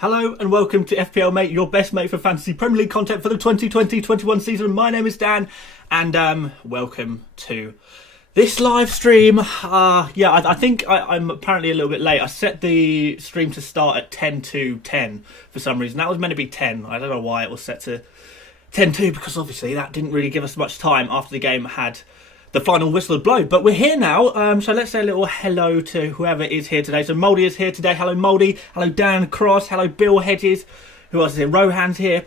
Hello and welcome to FPL Mate, your best mate for fantasy Premier League content for the 2020-21 season. My name is Dan and welcome to this live stream. I think I'm apparently a little bit late. I set the stream to start at 10 to 10 for some reason. That was meant to be 10. I don't know why it was set to 10 to, because obviously that didn't really give us much time after the game had the final whistle blow. But we're here now, so let's say a little hello to whoever is here today. So Mouldy is here today. Hello Mouldy. Hello Dan Cross. Hello Bill Hedges. Who else is here? Rohan's here.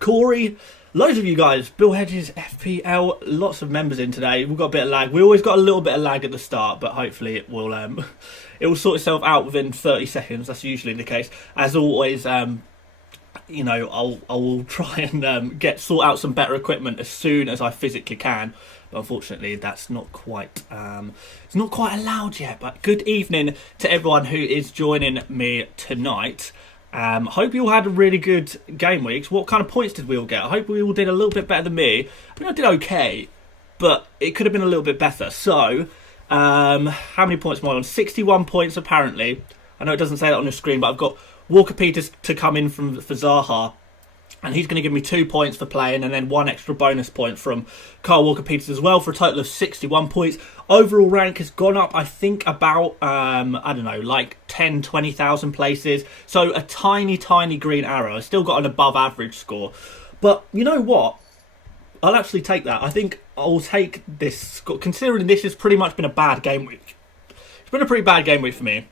Corey. Loads of you guys. Bill Hedges, FPL. Lots of members in today. We've got a bit of lag. We always got a little bit of lag at the start, but hopefully it will it will sort itself out within 30 seconds. That's usually the case. As always, you know, I will try and sort out some better equipment as soon as I physically can. But unfortunately, that's not quite it's not quite allowed yet. But good evening to everyone who is joining me tonight. Hope you all had a really good game weeks. What kind of points did we all get? I hope we all did a little bit better than me. I mean, I did okay, but it could have been a little bit better. So, how many points am I on? 61 points apparently. I know it doesn't say that on the screen, but I've got Walker Peters to come in for Zaha. And he's going to give me 2 points for playing and then 1 extra bonus point from Carl Walker-Peters as well for a total of 61 points. Overall rank has gone up, I think, about, I don't know, like 10, 20,000 places. So a tiny, tiny green arrow. I've still got an above average score. But you know what? I'll actually take that. I think I'll take this score, considering this has pretty much been a bad game week. It's been a pretty bad game week for me.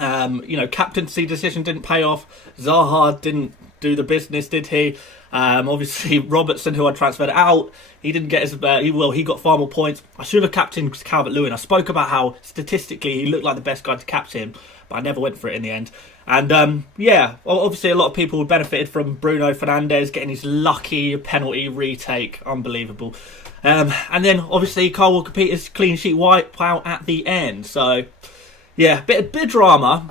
You know, captaincy decision didn't pay off. Zaha didn't do the business, did he? Obviously, Robertson, who I transferred out, he didn't get his. He got far more points. I should have captained Calvert-Lewin. I spoke about how statistically he looked like the best guy to captain, but I never went for it in the end. And yeah, obviously a lot of people benefited from Bruno Fernandes getting his lucky penalty retake, unbelievable. And then obviously Carl Walker-Peters clean sheet wipe out at the end. So yeah, bit of drama.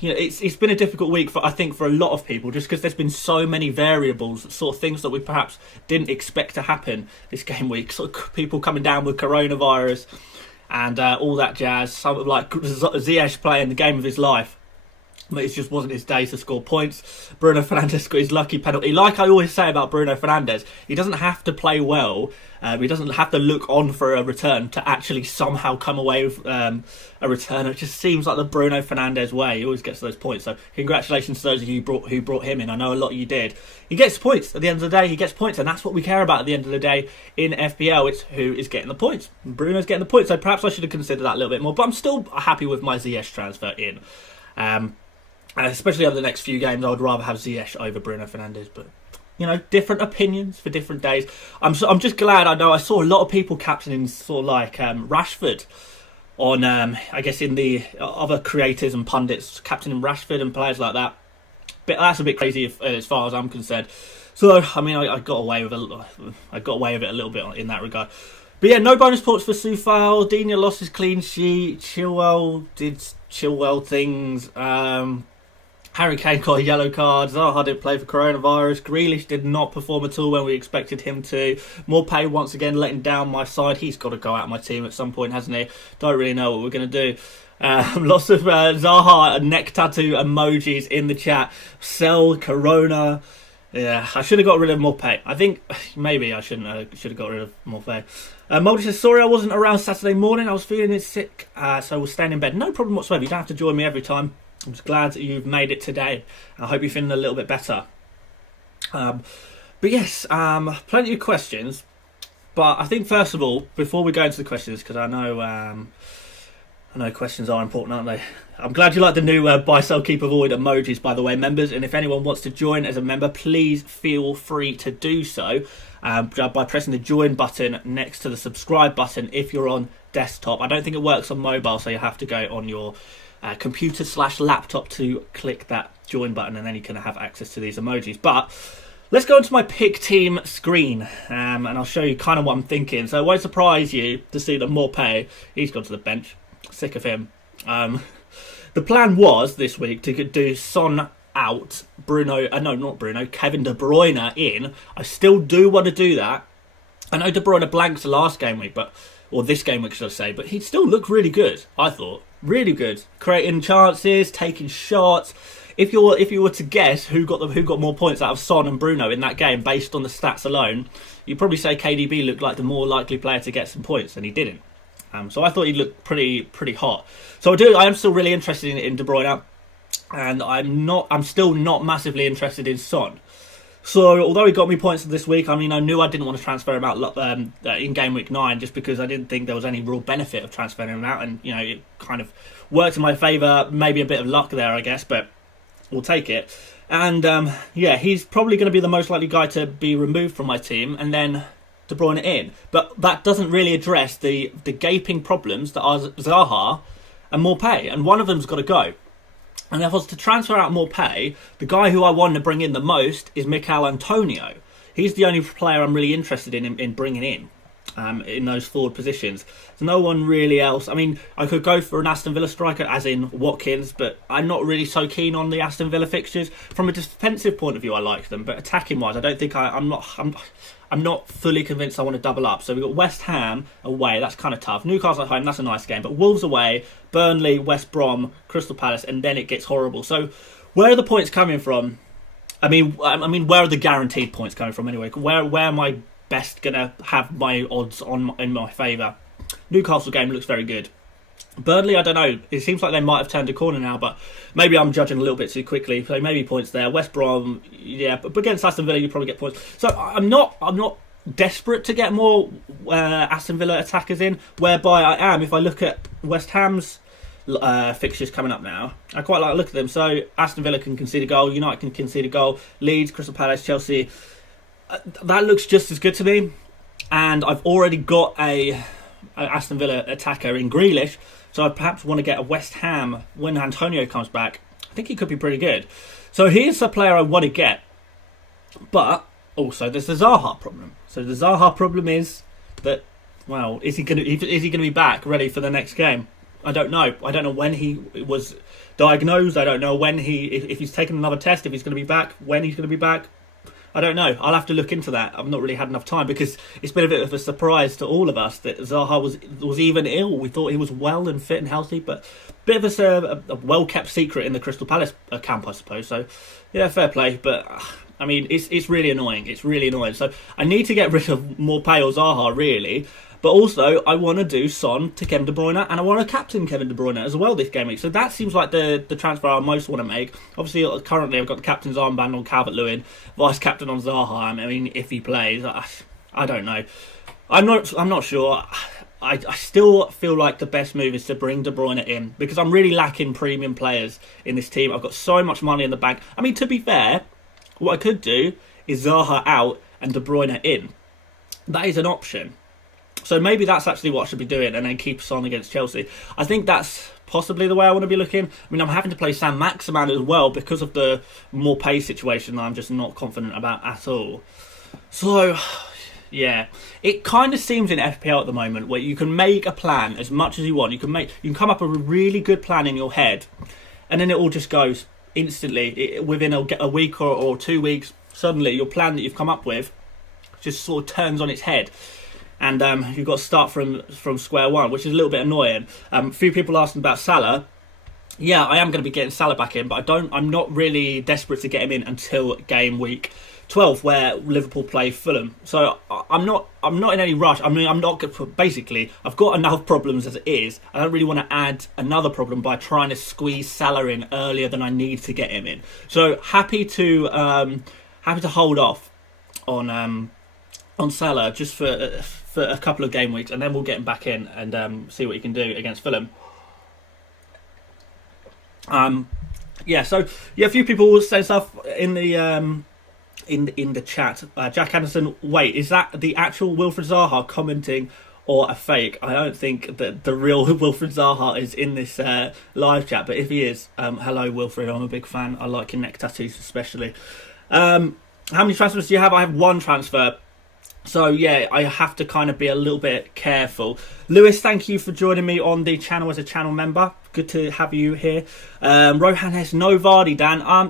You know, it's been a difficult week for, I think, for a lot of people, just because there's been so many variables, sort of things that we perhaps didn't expect to happen this game week. Sort of people coming down with coronavirus and all that jazz. Some of like Ziyech playing the game of his life, but it just wasn't his day to score points. Bruno Fernandes got his lucky penalty. Like I always say about Bruno Fernandes, he doesn't have to play well. He doesn't have to look on for a return to actually somehow come away with a return. It just seems like the Bruno Fernandes way. He always gets those points. So congratulations to those of you who brought him in. I know a lot of you did. He gets points. At the end of the day, he gets points. And that's what we care about at the end of the day in FPL. It's who is getting the points. Bruno's getting the points. So perhaps I should have considered that a little bit more. But I'm still happy with my Ziyech transfer in. Especially over the next few games, I would rather have Ziyech over Bruno Fernandes. But you know, different opinions for different days. I'm just glad. I know I saw a lot of people captaining sort of like Rashford on, I guess, in the other creators and pundits captaining Rashford and players like that. But that's a bit crazy as far as I'm concerned. So I mean, I got away with it a little bit in that regard. But yeah, no bonus points for Soufal. Dina lost his clean sheet. Chilwell did Chilwell things. Harry Kane got a yellow card. Zaha didn't play for coronavirus. Grealish did not perform at all when we expected him to. Morpay once again letting down my side. He's got to go out of my team at some point, hasn't he? Don't really know what we're going to do. Lots of Zaha neck tattoo emojis in the chat. Sell Corona. Yeah, I should have got rid of Morpay. I think maybe I shouldn't. I should have got rid of Morpay. Multi says, sorry I wasn't around Saturday morning. I was feeling sick, so we'll stay in bed. No problem whatsoever. You don't have to join me every time. I'm just glad that you've made it today. I hope you're feeling a little bit better. But yes, plenty of questions. But I think first of all, before we go into the questions, because I know questions are important, aren't they? I'm glad you like the new buy, sell, keep, avoid emojis, by the way, members. And if anyone wants to join as a member, please feel free to do so by pressing the join button next to the subscribe button if you're on desktop. I don't think it works on mobile, so you have to go on your computer/laptop to click that join button, and then you can have access to these emojis. But let's go into my pick team screen, and I'll show you kind of what I'm thinking. So it won't surprise you to see that Morpay, he's gone to the bench. Sick of him. The plan was this week to do Son out, Kevin De Bruyne in. I still do want to do that. I know De Bruyne blanked the last game week, or this game week should I say, but he still looked really good, I thought. Really good. Creating chances, taking shots. if you were to guess who got more points out of Son and Bruno in that game based on the stats alone, you'd probably say KDB looked like the more likely player to get some points, and he didn't. So I thought he looked pretty hot. So I am still really interested in De Bruyne, and I'm still not massively interested in Son. So although he got me points this week, I mean, I knew I didn't want to transfer him out in game week 9 just because I didn't think there was any real benefit of transferring him out, and it kind of worked in my favour. Maybe a bit of luck there, I guess, but we'll take it. And he's probably going to be the most likely guy to be removed from my team, and then De Bruyne in. But that doesn't really address the gaping problems that are Zaha and Maupay, and one of them's got to go. And if I was to transfer out Maupay, the guy who I want to bring in the most is Mikel Antonio. He's the only player I'm really interested in bringing in those forward positions. There's no one really else. I mean, I could go for an Aston Villa striker, as in Watkins, but I'm not really so keen on the Aston Villa fixtures. From a defensive point of view, I like them, but attacking-wise, I don't think I'm not fully convinced I want to double up. So we've got West Ham away, that's kind of tough. Newcastle at home, that's a nice game. But Wolves away, Burnley, West Brom, Crystal Palace, and then it gets horrible. So where are the points coming from? I mean, where are the guaranteed points coming from anyway? Where am I best going to have my odds in my favour? Newcastle game looks very good. Burnley, I don't know. It seems like they might have turned a corner now, but maybe I'm judging a little bit too quickly. So maybe points there. West Brom, yeah, but against Aston Villa, you probably get points. So I'm not desperate to get more Aston Villa attackers in. Whereby I am, if I look at West Ham's fixtures coming up now, I quite like to look at them. So Aston Villa can concede a goal, United can concede a goal, Leeds, Crystal Palace, Chelsea. That looks just as good to me. And I've already got a Aston Villa attacker in Grealish. So I perhaps want to get a West Ham when Antonio comes back. I think he could be pretty good. So here's the player I want to get. But also there's the Zaha problem. So the Zaha problem is that, well, is he going to be back ready for the next game? I don't know. I don't know when he was diagnosed. I don't know when if he's taken another test, if he's going to be back, when he's going to be back. I don't know. I'll have to look into that. I've not really had enough time because it's been a bit of a surprise to all of us that Zaha was even ill. We thought he was well and fit and healthy, but a bit of a well-kept secret in the Crystal Palace camp, I suppose. So, yeah, fair play. But, I mean, it's really annoying. It's really annoying. So I need to get rid of Maupay or Zaha, really. But also, I want to do Son to Kevin De Bruyne, and I want to captain Kevin De Bruyne as well this game week. So that seems like the transfer I most want to make. Obviously, currently I've got the captain's armband on Calvert-Lewin, vice captain on Zaha. I mean, if he plays, I don't know. I'm not sure. I still feel like the best move is to bring De Bruyne in because I'm really lacking premium players in this team. I've got so much money in the bank. I mean, to be fair, what I could do is Zaha out and De Bruyne in. That is an option. So maybe that's actually what I should be doing and then keep Son against Chelsea. I think that's possibly the way I want to be looking. I mean, I'm having to play Sam Maximan as well because of the Maupay situation that I'm just not confident about at all. So, yeah. It kind of seems in FPL at the moment where you can make a plan as much as you want. You can come up with a really good plan in your head and then it all just goes instantly. Within a week or 2 weeks, suddenly your plan that you've come up with just sort of turns on its head. And you've got to start from square one, which is a little bit annoying. A few people asking about Salah. Yeah, I am going to be getting Salah back in, but I'm not really desperate to get him in until game week 12, where Liverpool play Fulham. So I'm not in any rush. I mean, basically, I've got enough problems as it is. I don't really want to add another problem by trying to squeeze Salah in earlier than I need to get him in. So happy to hold off on Salah just for a couple of game weeks, and then we'll get him back in and see what he can do against Fulham. A few people will say stuff in the chat. Jack Anderson, wait, is that the actual Wilfred Zaha commenting or a fake? I don't think that the real Wilfred Zaha is in this live chat, but if he is, hello Wilfred, I'm a big fan. I like your neck tattoos especially. How many transfers do you have? I have one transfer. So, yeah, I have to kind of be a little bit careful. Lewis, thank you for joining me on the channel as a channel member. Good to have you here. Rohan has no Vardy, Dan. I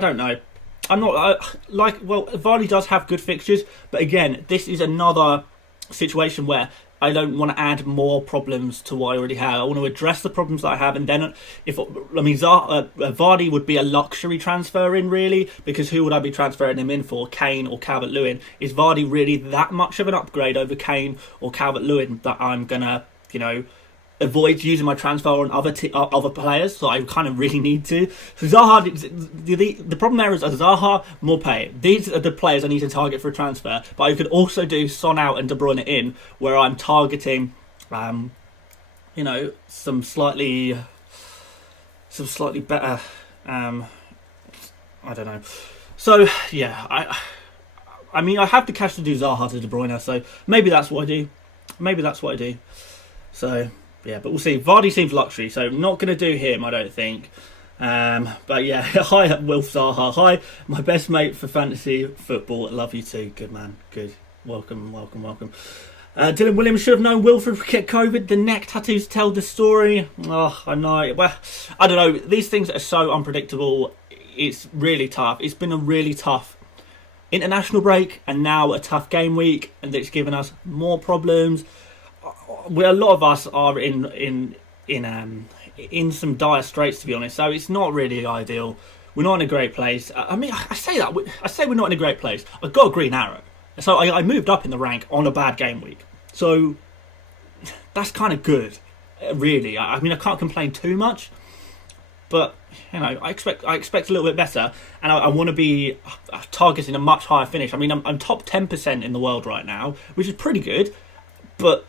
don't know. I'm not... Vardy does have good fixtures. But again, this is another situation where I don't want to add more problems to what I already have. I want to address the problems that I have, and then Vardy would be a luxury transfer in, really, because who would I be transferring him in for? Kane or Calvert-Lewin? Is Vardy really that much of an upgrade over Kane or Calvert-Lewin that I'm gonna, avoid using my transfer on other players? So I kind of really need to. So Zaha, the problem there is Zaha, Maupay. These are the players I need to target for a transfer. But I could also do Son out and De Bruyne in, where I'm targeting, some slightly better. I don't know. So yeah, I mean, I have the cash to do Zaha to De Bruyne, so maybe that's what I do. So. Yeah, but we'll see. Vardy seems luxury, so not going to do him, I don't think. But yeah, hi Wilf Zaha. Hi, my best mate for fantasy football. Love you too. Good man. Good. Welcome. Dylan Williams should have known Wilfred would get COVID. The neck tattoos tell the story. Oh, I know. Well, I don't know. These things are so unpredictable. It's really tough. It's been a really tough international break and now a tough game week, and it's given us more problems. A lot of us are in some dire straits, to be honest. So it's not really ideal. We're not in a great place. I mean, I say we're not in a great place. I've got a green arrow, so I moved up in the rank on a bad game week. So that's kind of good, really. I mean, I can't complain too much, but I expect a little bit better, and I want to be targeting a much higher finish. I mean, I'm top 10% in the world right now, which is pretty good, but.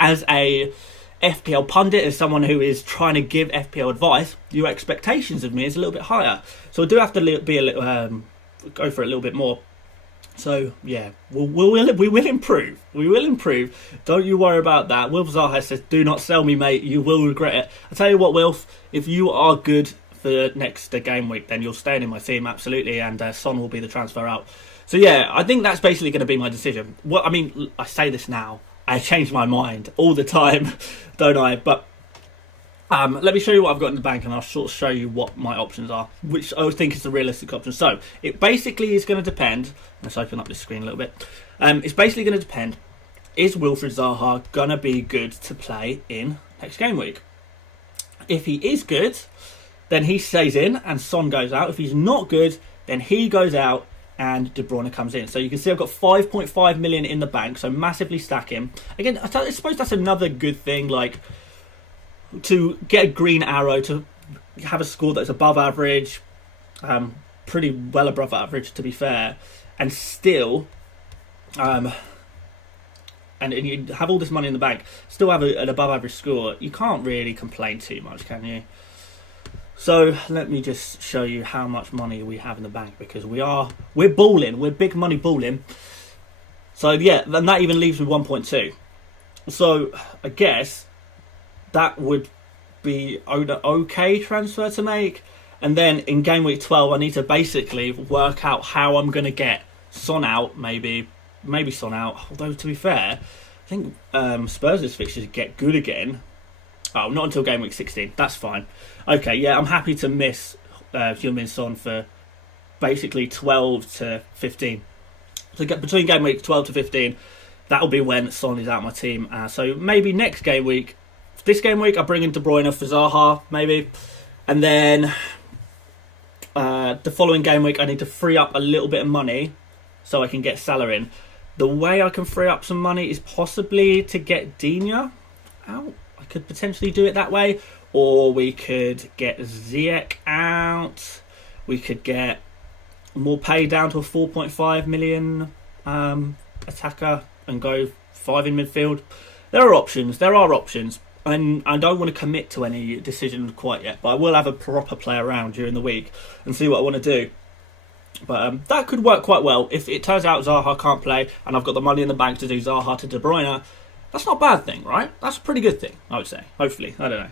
As a FPL pundit, as someone who is trying to give FPL advice, your expectations of me is a little bit higher. So I do have to be a little, go for it a little bit more. So yeah, we will improve. We will improve. Don't you worry about that. Wilf Zaha says, "Do not sell me, mate. You will regret it." I tell you what, Wilf, if you are good for next game week, then you're staying in my team absolutely, and Son will be the transfer out. So yeah, I think that's basically going to be my decision. Well, I mean, I say this now. I change my mind all the time, don't I? But let me show you what I've got in the bank, and I'll sort of show you what my options are, which I think is the realistic option. So it basically is going to depend. Let's open up this screen a little bit. It's basically going to depend. Is Wilfried Zaha going to be good to play in next game week? If he is good, then he stays in and Son goes out. If he's not good, then he goes out and De Bruyne comes in. So you can see I've got 5.5 million in the bank, so massively stacking. Again, I suppose that's another good thing, like to get a green arrow, to have a score that's above average, pretty well above average to be fair, and still, and you have all this money in the bank, still have an above average score. You can't really complain too much, can you? So let me just show you how much money we have in the bank, because we're balling, we're big money balling. So yeah, then that even leaves me 1.2. So I guess that would be an okay transfer to make. And then in game week 12, I need to basically work out how I'm going to get Son out, maybe Son out. Although to be fair, I think Spurs' fixtures get good again. Oh, not until game week 16. That's fine. Okay, yeah, I'm happy to miss Heung-min Son for basically 12 to 15. So between game week 12 to 15, that'll be when Son is out of my team. So maybe next game week, this game week, I bring in De Bruyne for Zaha, maybe. And then the following game week, I need to free up a little bit of money so I can get Salah in. The way I can free up some money is possibly to get Digne out. I could potentially do it that way, or we could get Ziyech out. We could get Maupay down to a 4.5 million attacker and go 5 in midfield. There are options, and I don't want to commit to any decision quite yet, but I will have a proper play around during the week and see what I want to do. But that could work quite well. If it turns out Zaha can't play and I've got the money in the bank to do Zaha to De Bruyne, that's not a bad thing, right? That's a pretty good thing, I would say. Hopefully. I don't know.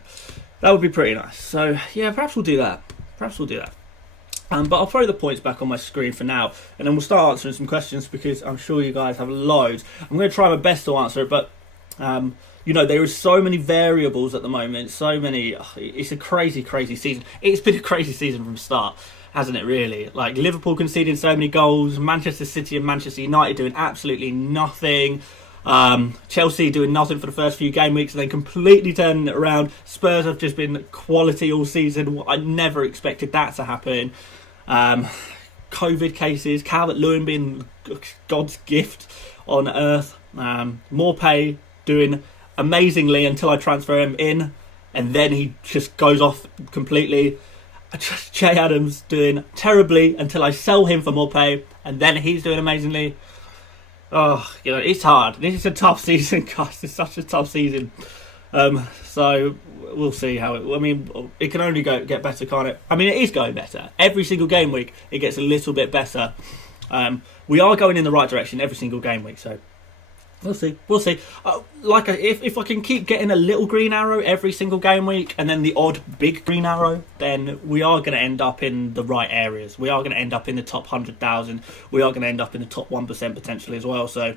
That would be pretty nice. So, yeah, perhaps we'll do that. But I'll throw the points back on my screen for now, and then we'll start answering some questions, because I'm sure you guys have loads. I'm going to try my best to answer it, but, there are so many variables at the moment. So many. It's a crazy, crazy season. It's been a crazy season from the start, hasn't it, really? Like, Liverpool conceding so many goals, Manchester City and Manchester United doing absolutely nothing. Chelsea doing nothing for the first few game weeks and then completely turning it around. Spurs have just been quality all season. I never expected that to happen. COVID cases, Calvert-Lewin being God's gift on earth. Morpay doing amazingly until I transfer him in, and then he just goes off completely. Jay Adams doing terribly until I sell him for Morpay, and then he's doing amazingly. Oh, it's hard. This is a tough season, guys. It's such a tough season. So we'll see how it. I mean, it can only get better, can't it? I mean, it is going better. Every single game week, it gets a little bit better. We are going in the right direction every single game week, so we'll see. We'll see. If I can keep getting a little green arrow every single game week, and then the odd big green arrow, then we are going to end up in the right areas. We are going to end up in the top 100,000. We are going to end up in the top 1% potentially as well. So,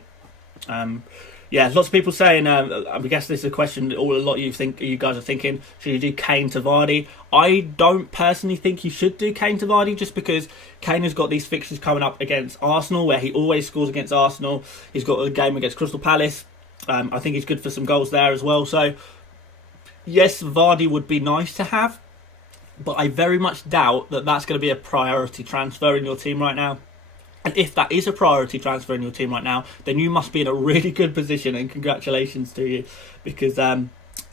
yeah, lots of people saying. I guess this is a question that a lot of you guys are thinking. Should you do Kane to Vardy? I don't personally think you should do Kane to Vardy, just because Kane has got these fixtures coming up against Arsenal, where he always scores against Arsenal. He's got a game against Crystal Palace. I think he's good for some goals there as well. So, yes, Vardy would be nice to have, but I very much doubt that that's going to be a priority transfer in your team right now. And if that is a priority transfer in your team right now, then you must be in a really good position, and congratulations to you, because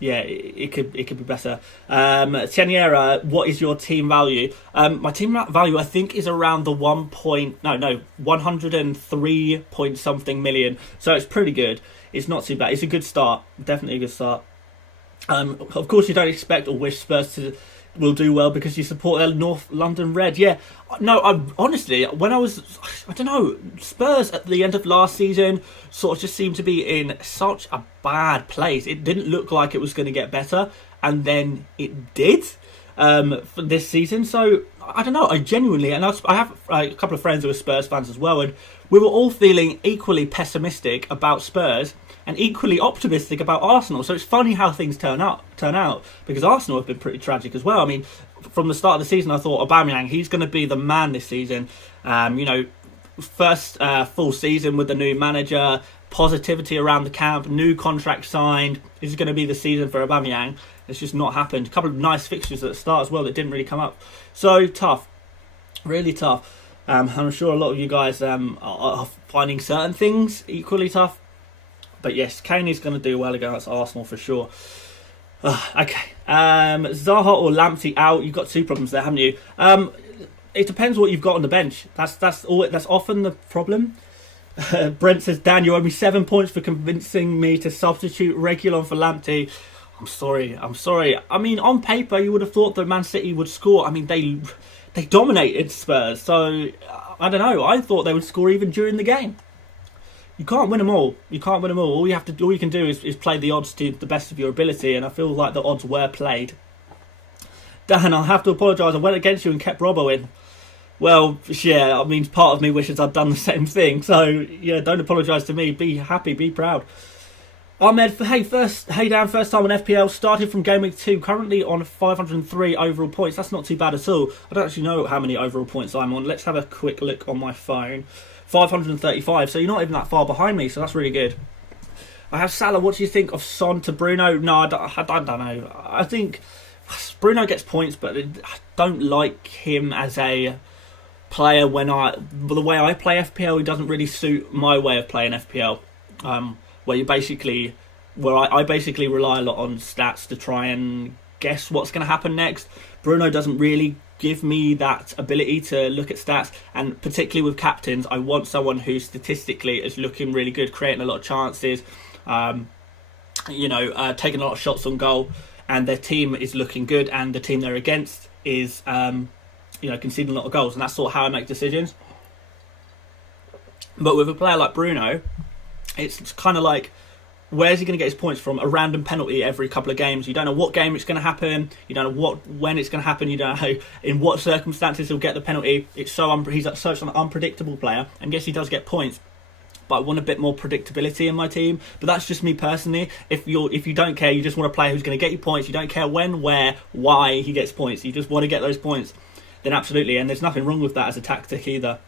it could be better. Tianiera, what is your team value? My team value, I think, is around the 103 point something million. So it's pretty good. It's not too bad. It's a good start. Definitely a good start. Of course, you don't expect or wish Spurs will do well because you support their North London Red. Yeah, no, honestly, when I don't know, Spurs at the end of last season sort of just seemed to be in such a bad place. It didn't look like it was going to get better, and then it did for this season. So I don't know, I genuinely, and I have a couple of friends who are Spurs fans as well, and we were all feeling equally pessimistic about Spurs and equally optimistic about Arsenal. So it's funny how things turn out, because Arsenal have been pretty tragic as well. I mean, from the start of the season, I thought Aubameyang, he's going to be the man this season. First full season with the new manager, positivity around the camp, new contract signed. This is going to be the season for Aubameyang. It's just not happened. A couple of nice fixtures at the start as well that didn't really come up. So tough, really tough. I'm sure a lot of you guys are finding certain things equally tough. But yes, Kane is going to do well against Arsenal for sure. Okay. Zaha or Lamptey out. You've got two problems there, haven't you? It depends what you've got on the bench. That's often the problem. Brent says, Dan, you owe me 7 points for convincing me to substitute Reguilon for Lamptey. I'm sorry. I mean, on paper, you would have thought that Man City would score. I mean, they dominated Spurs. So, I don't know. I thought they would score even during the game. You can't win them all. All you can do is play the odds to the best of your ability, and I feel like the odds were played. Dan, I'll have to apologise. I went against you and kept Robbo in. Well, yeah, I mean, part of me wishes I'd done the same thing. So, yeah, don't apologise to me. Be happy, be proud. Ahmed, hey Dan, first time on FPL, started from Game Week 2, currently on 503 overall points. That's not too bad at all. I don't actually know how many overall points I'm on. Let's have a quick look on my phone. 535, so you're not even that far behind me, so that's really good. I have Salah. What do you think of Son to Bruno? No, I don't know. I think Bruno gets points, but I don't like him as a player. The way I play FPL, he doesn't really suit my way of playing FPL. Where I basically rely a lot on stats to try and guess what's going to happen next. Bruno doesn't really give me that ability to look at stats, and particularly with captains, I want someone who statistically is looking really good, creating a lot of chances, taking a lot of shots on goal, and their team is looking good, and the team they're against is conceding a lot of goals, and that's sort of how I make decisions. But with a player like Bruno, it's kind of like, where's he going to get his points from? A random penalty every couple of games. You don't know what game it's going to happen. You don't know when it's going to happen. You don't know in what circumstances he'll get the penalty. It's he's such an unpredictable player. And yes, he does get points, but I want a bit more predictability in my team. But that's just me personally. If you don't care, you just want a player who's going to get you points. You don't care when, where, why he gets points. You just want to get those points. Then absolutely, and there's nothing wrong with that as a tactic either.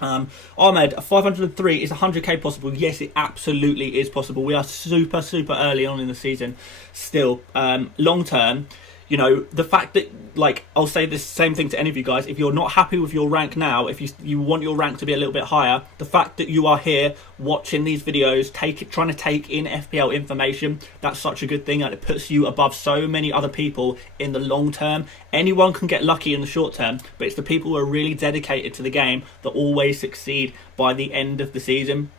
Ahmed, 503 is 100k possible? Yes, it absolutely is possible. We are super early on in the season still. Long term, you know, the fact that, like, I'll say this same thing to any of you guys, if you're not happy with your rank now, if you want your rank to be a little bit higher, the fact that you are here watching these videos, trying to take in FPL information, that's such a good thing, and it puts you above so many other people in the long term. Anyone can get lucky in the short term, but it's the people who are really dedicated to the game that always succeed by the end of the season.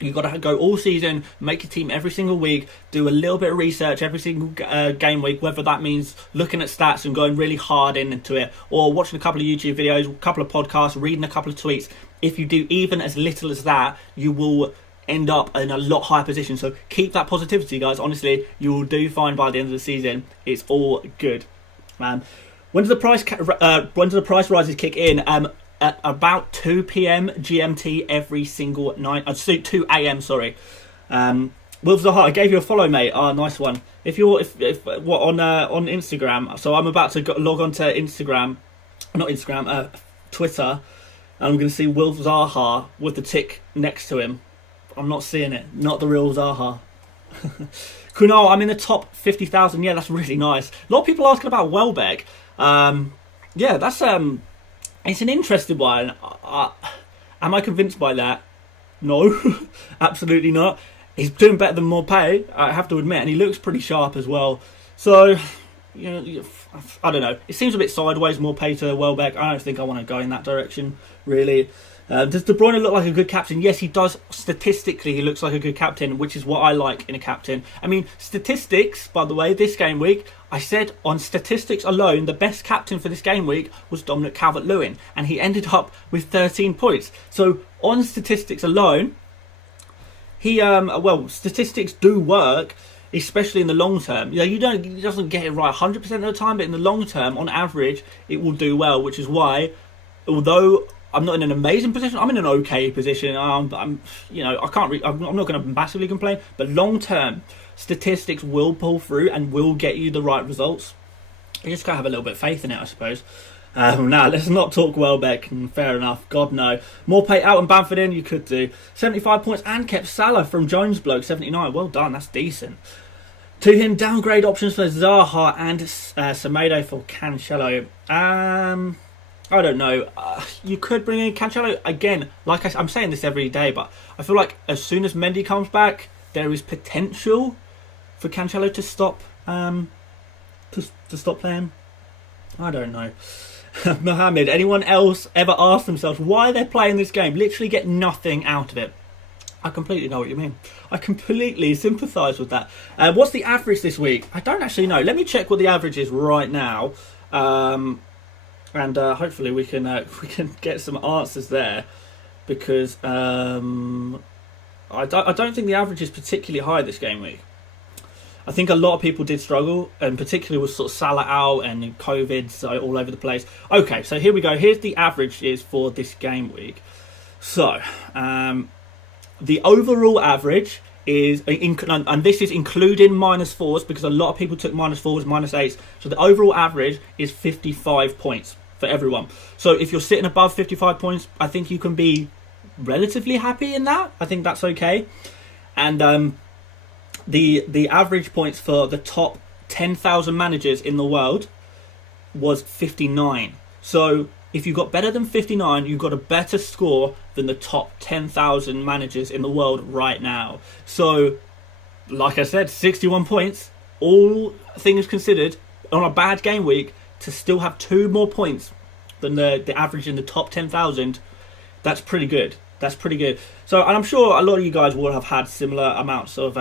You've got to go all season, make your team every single week, do a little bit of research every single game week, whether that means looking at stats and going really hard into it, or watching a couple of YouTube videos, a couple of podcasts, reading a couple of tweets. If you do even as little as that, you will end up in a lot higher position. So keep that positivity, guys. Honestly, you will do fine by the end of the season. It's all good. When does the price rises kick in? At about 2 p.m. GMT every single night. 2 a.m. sorry. Wolves are hot. I gave you a follow, mate. Nice one. If on Instagram. So I'm about to log on to Twitter, and I'm going to see Wolves Zaha with the tick next to him. I'm not seeing it. Not the real Zaha. Kunal, I'm in the top 50,000. Yeah, that's really nice. A lot of people asking about Welbeck. Yeah, that's it's an interesting one. Am I convinced by that? No, absolutely not. He's doing better than Morpay, I have to admit, and he looks pretty sharp as well. So, you know, I don't know. It seems a bit sideways, Morpay to Welbeck. I don't think I want to go in that direction, really. Does De Bruyne look like a good captain? Yes, he does. Statistically, he looks like a good captain, which is what I like in a captain. I mean, statistics, by the way, this game week, I said on statistics alone, the best captain for this game week was Dominic Calvert-Lewin, and he ended up with 13 points. So, on statistics alone, statistics do work, especially in the long term. You know, he doesn't get it right 100% of the time, but in the long term, on average, it will do well, which is why, although I'm not in an amazing position, I'm in an okay position. I'm not going to massively complain, but long term, statistics will pull through and will get you the right results. You just gotta have a little bit of faith in it, I suppose. Now, let's not talk Welbeck. Fair enough. God, no. Morpay out and Bamford in, you could do. 75 points and kept Salah from Jones Bloke, 79. Well done, that's decent. To him, downgrade options for Zaha and Semedo for Cancelo. I don't know. You could bring in Cancelo again. Like I'm saying this every day, but I feel like as soon as Mendy comes back, there is potential for Cancelo to stop to stop playing. I don't know. Mohammed, anyone else ever asked themselves why they're playing this game? Literally get nothing out of it. I completely know what you mean. I completely sympathise with that. What's the average this week? I don't actually know. Let me check what the average is right now. And hopefully we can get some answers there, because I don't think the average is particularly high this game week. I think a lot of people did struggle, and particularly with sort of Salah out and COVID so all over the place. Okay, so here we go. Here's the averages for this game week. So the overall average is, and this is including -4s, because a lot of people took -4s, -8s. So the overall average is 55 points for everyone. So if you're sitting above 55 points, I think you can be relatively happy in that. I think that's okay. And the average points for the top 10,000 managers in the world was 59. So if you got better than 59, you got a better score than the top 10,000 managers in the world right now. So, like I said, 61 points, all things considered, on a bad game week, to still have 2 more points than the average in the top 10,000, that's pretty good. That's pretty good. So, and I'm sure a lot of you guys will have had similar amounts of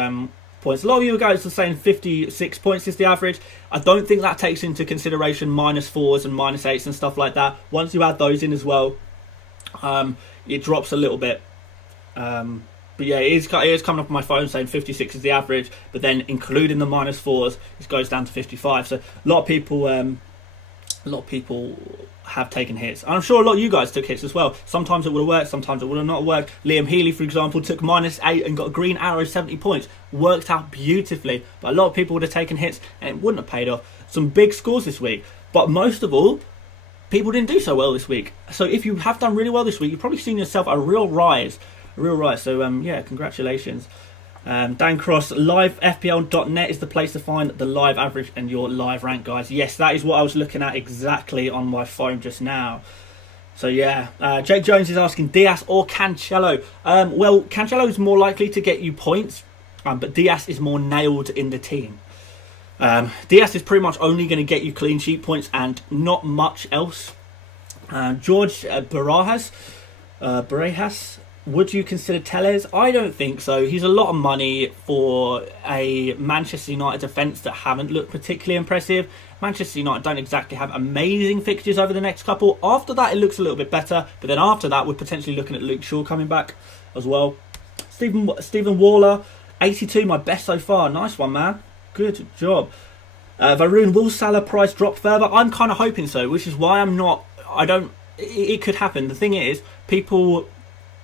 points. A lot of you guys are saying 56 points is the average. I don't think that takes into consideration -4s and -8s and stuff like that. Once you add those in as well, it drops a little bit. But yeah, it is coming up on my phone saying 56 is the average, but then including the -4s, it goes down to 55. So a lot of people have taken hits. And I'm sure a lot of you guys took hits as well. Sometimes it would have worked, sometimes it would have not worked. Liam Healy, for example, took -8 and got a green arrow, 70 points. Worked out beautifully. But a lot of people would have taken hits and it wouldn't have paid off. Some big scores this week. But most of all, people didn't do so well this week. So if you have done really well this week, you've probably seen yourself a real rise. So yeah, congratulations. Dan Cross, livefpl.net is the place to find the live average and your live rank, guys. Yes, that is what I was looking at exactly on my phone just now. So yeah, Jake Jones is asking Diaz or Cancelo. Well, Cancelo is more likely to get you points, but Diaz is more nailed in the team. Diaz is pretty much only going to get you clean sheet points and not much else. George Barajas, would you consider Tellez? I don't think so. He's a lot of money for a Manchester United defence that haven't looked particularly impressive. Manchester United don't exactly have amazing fixtures over the next couple. After that, it looks a little bit better. But then after that, we're potentially looking at Luke Shaw coming back as well. Stephen Waller, 82, my best so far. Nice one, man. Good job. Varun, will Salah price drop further? I'm kind of hoping so, which is why it could happen. The thing is,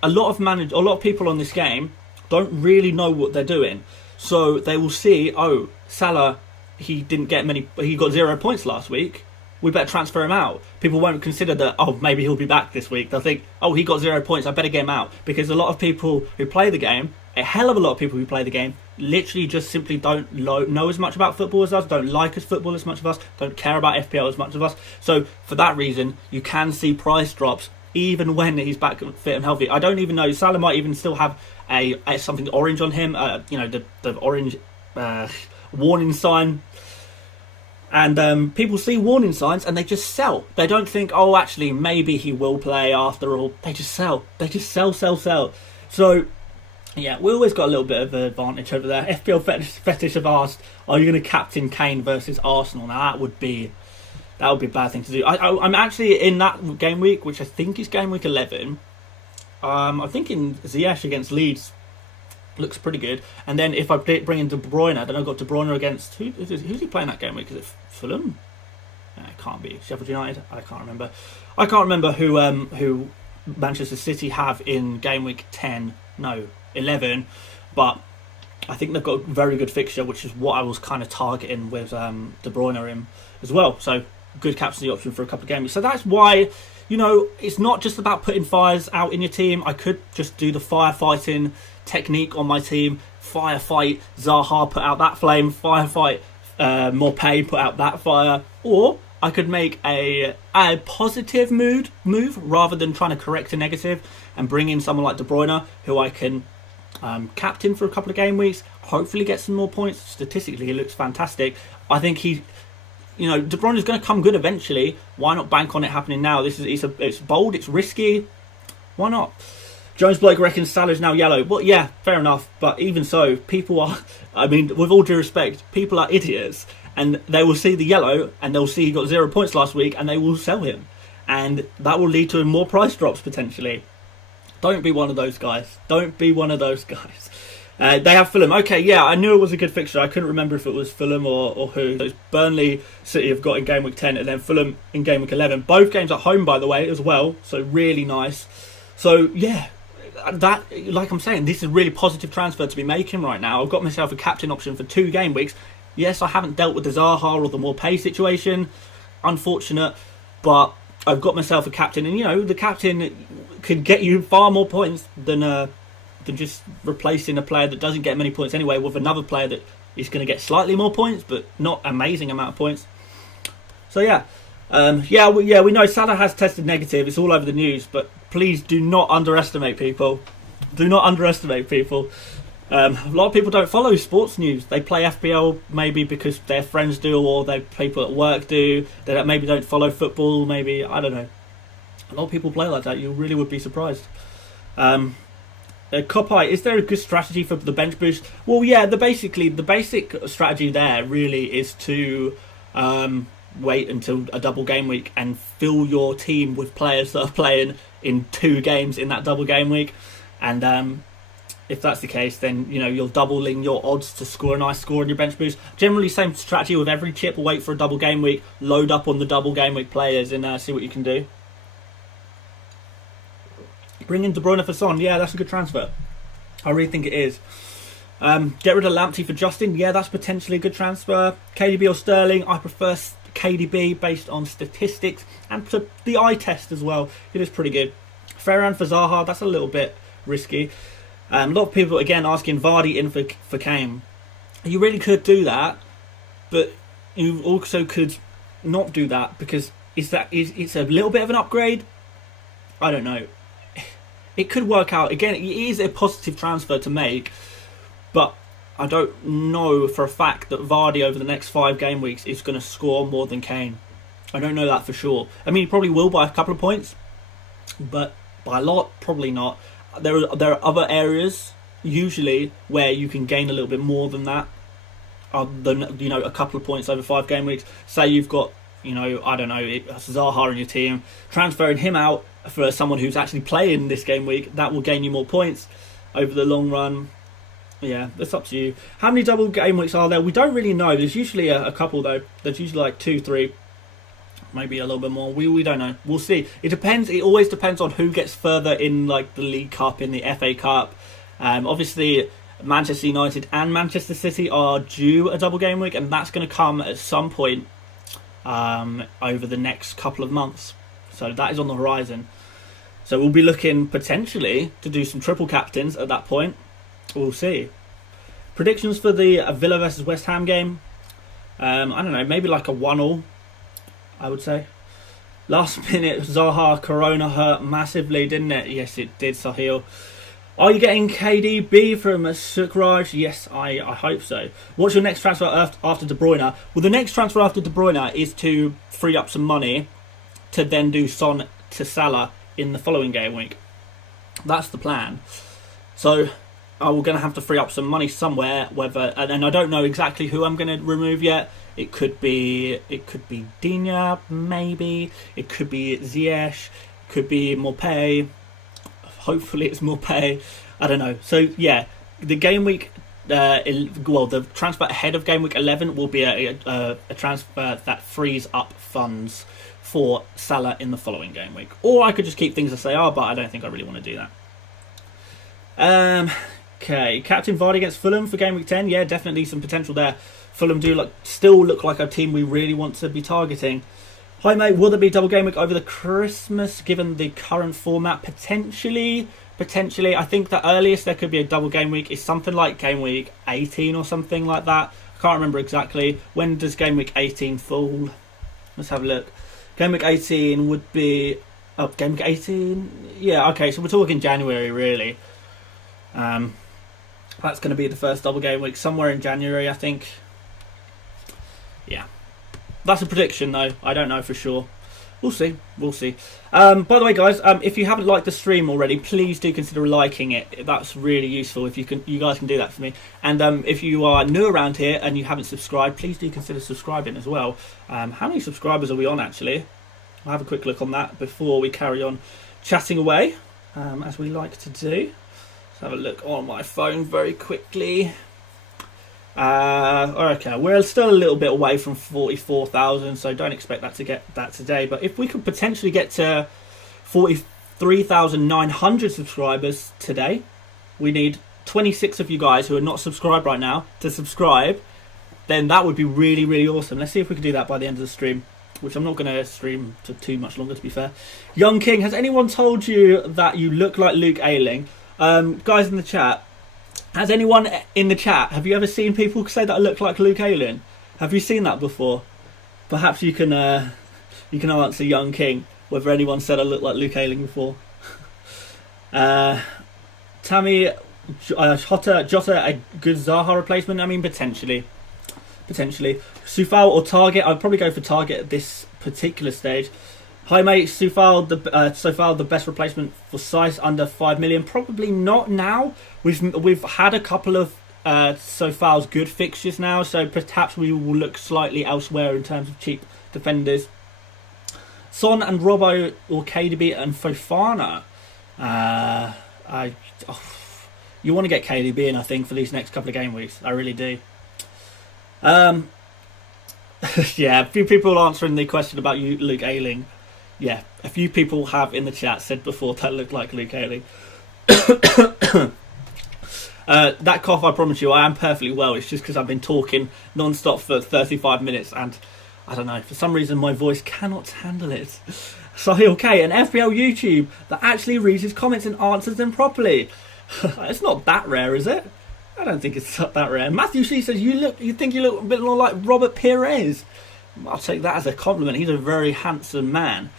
a lot of people on this game don't really know what they're doing. So they will see, oh, Salah, he got 0 points last week. We better transfer him out. People won't consider that, oh, maybe he'll be back this week. They'll think, oh, he got 0 points, I better get him out. Because a lot of people who play the game, a hell of a lot of people who play the game, literally just simply don't know as much about football as us, don't like us football as much as us, don't care about FPL as much as us. So for that reason, you can see price drops even when he's back fit and healthy. I don't even know, Salah might even still have a something orange on him, the orange warning sign. And people see warning signs and they just sell. They don't think, oh, actually, maybe he will play after all. They just sell. They just sell. So, yeah, we always got a little bit of an advantage over there. FPL Fetish have asked, are you going to captain Kane versus Arsenal? Now, that would be a bad thing to do. I'm actually in that game week, which I think is game week 11. I'm thinking Ziyech against Leeds looks pretty good. And then if I bring in De Bruyne, then I've got De Bruyne against... Who's he playing that game week? Is it Fulham? It can't be. Sheffield United? I can't remember who Manchester City have in game week 11. But I think they've got a very good fixture, which is what I was kind of targeting with De Bruyne in as well. So good captaincy option for a couple of games. So that's why, it's not just about putting fires out in your team. I could just do the firefighting technique on my team. Firefight Zaha, put out that flame. Firefight Morpay, put out that fire. Or I could make a positive move rather than trying to correct a negative and bring in someone like De Bruyne, who I can captain for a couple of game weeks, hopefully get some more points. Statistically, he looks fantastic. I think De Bruyne is going to come good eventually. Why not bank on it happening now? It's bold, it's risky. Why not? Jones Blake reckons Salah's now yellow. Well, yeah, fair enough. But even so, people are, with all due respect, people are idiots. And they will see the yellow and they'll see he got 0 points last week and they will sell him. And that will lead to more price drops potentially. Don't be one of those guys. They have Fulham. Okay, yeah, I knew it was a good fixture. I couldn't remember if it was Fulham or who. It's Burnley City have got in game week 10 and then Fulham in game week 11. Both games at home, by the way, as well. So really nice. So, yeah, that, like I'm saying, this is a really positive transfer to be making right now. I've got myself a captain option for 2 game weeks. Yes, I haven't dealt with the Zaha or the Morpay situation. Unfortunate. But I've got myself a captain. And, the captain could get you far more points than just replacing a player that doesn't get many points anyway with another player that is going to get slightly more points, but not amazing amount of points. So, yeah. We know Salah has tested negative. It's all over the news. But please do not underestimate people. A lot of people don't follow sports news. They play FPL maybe because their friends do, or people at work do. They maybe don't follow football. Maybe, I don't know. A lot of people play like that. You really would be surprised. Copeye, is there a good strategy for the bench boost? Well, yeah. The basic strategy there really is to wait until a double game week and fill your team with players that are playing in 2 games in that double game week, and if that's the case, then you're doubling your odds to score a nice score on your bench boost. Generally, same strategy with every chip. Wait for a double game week, load up on the double game week players, and see what you can do. Bring in De Bruyne for Son. Yeah, that's a good transfer. I really think it is. Get rid of Lamptey for Justin. Yeah, that's potentially a good transfer. KDB or Sterling. I prefer KDB based on statistics and the eye test as well. It is pretty good. Ferran for Zaha, that's a little bit risky. A lot of people again asking Vardy in for Kane. You really could do that, but you also could not do that because it's a little bit of an upgrade. I don't know. It could work out. Again, it is a positive transfer to make, but I don't know for a fact that Vardy over the next 5 game weeks is going to score more than Kane. I don't know that for sure. I mean, he probably will by a couple of points, but by a lot, probably not. There are other areas usually where you can gain a little bit more than that, than a couple of points over 5 game weeks. Say you've got I don't know, Zaha in your team, transferring him out for someone who's actually playing this game week, that will gain you more points over the long run. Yeah, that's up to you. How many double game weeks are there? We don't really know. There's usually a couple though. There's usually like 2, 3, maybe a little bit more. We don't know. We'll see. It depends. It always depends on who gets further in like the League Cup, in the FA Cup. Obviously, Manchester United and Manchester City are due a double game week, and that's going to come at some point over the next couple of months. So that is on the horizon. So we'll be looking potentially to do some triple captains at that point. We'll see. Predictions for the Villa versus West Ham game. I don't know, maybe like a 1-1, I would say. Last minute, Zaha Corona hurt massively, didn't it? Yes, it did, Sahil. Are you getting KDB from Sukraj? Yes, I hope so. What's your next transfer after De Bruyne? Well, the next transfer after De Bruyne is to free up some money to then do Son to Salah in the following game week. That's the plan. So we're going to have to free up some money somewhere. And I don't know exactly who I'm going to remove yet. It could be Digne, maybe. It could be Ziyech. It could be Maupay. Hopefully it's Maupay. I don't know. So yeah, the game week. The transfer ahead of game week 11 will be a transfer that frees up funds for Salah in the following game week. Or I could just keep things as they are, but I don't think I really want to do that. Okay, Captain Vardy against Fulham for game week 10. Yeah, definitely some potential there. Fulham do still look like a team we really want to be targeting. Hi mate, will there be double game week over the Christmas given the current format? Potentially. I think the earliest there could be a double game week is something like game week 18 or something like that. I can't remember exactly. When does game week 18 fall? Let's have a look. Game week 18 would be... game week 18? Yeah, okay, so we're talking January really. That's going to be the first double game week somewhere in January, I think. Yeah. That's a prediction, though. I don't know for sure. We'll see. By the way, guys, if you haven't liked the stream already, please do consider liking it. That's really useful. If you guys can do that for me. And if you are new around here and you haven't subscribed, please do consider subscribing as well. How many subscribers are we on, actually? I'll have a quick look on that before we carry on chatting away, as we like to do. Let's have a look on my phone very quickly. Okay, we're still a little bit away from 44,000, so don't expect that to get that today. But if we could potentially get to 43,900 subscribers today, we need 26 of you guys who are not subscribed right now to subscribe. Then that would be really, really awesome. Let's see if we can do that by the end of the stream, which I'm not going to stream to too much longer, to be fair. Young King, has anyone told you that you look like Luke Ayling? Guys in the chat, has anyone in the chat, have you ever seen people say that I look like Luke Ayling? Have you seen that before? Perhaps you can answer Young King whether anyone said I look like Luke Ayling before. Tammy, Jota, a good Zaha replacement? I mean, potentially. Soufal or Target? I'd probably go for Target at this particular stage. Hi mate, Soufal, the best replacement for Sice under 5 million? Probably not now. We've had a couple of Soufal's good fixtures now, so perhaps we will look slightly elsewhere in terms of cheap defenders. Son and Robbo or KDB and Fofana? You want to get KDB in, I think, for these next couple of game weeks. I really do. Yeah, a few people answering the question about you, Luke Ayling. Yeah, a few people have in the chat said before that looked like Luke Ayling. That cough, I promise you, I am perfectly well. It's just because I've been talking non-stop for 35 minutes and I don't know, for some reason my voice cannot handle it. So, okay, an FPL YouTube that actually reads his comments and answers them properly. It's not that rare, is it? I don't think it's that rare. Matthew C says, you think you look a bit more like Robert Pires. I'll take that as a compliment. He's a very handsome man.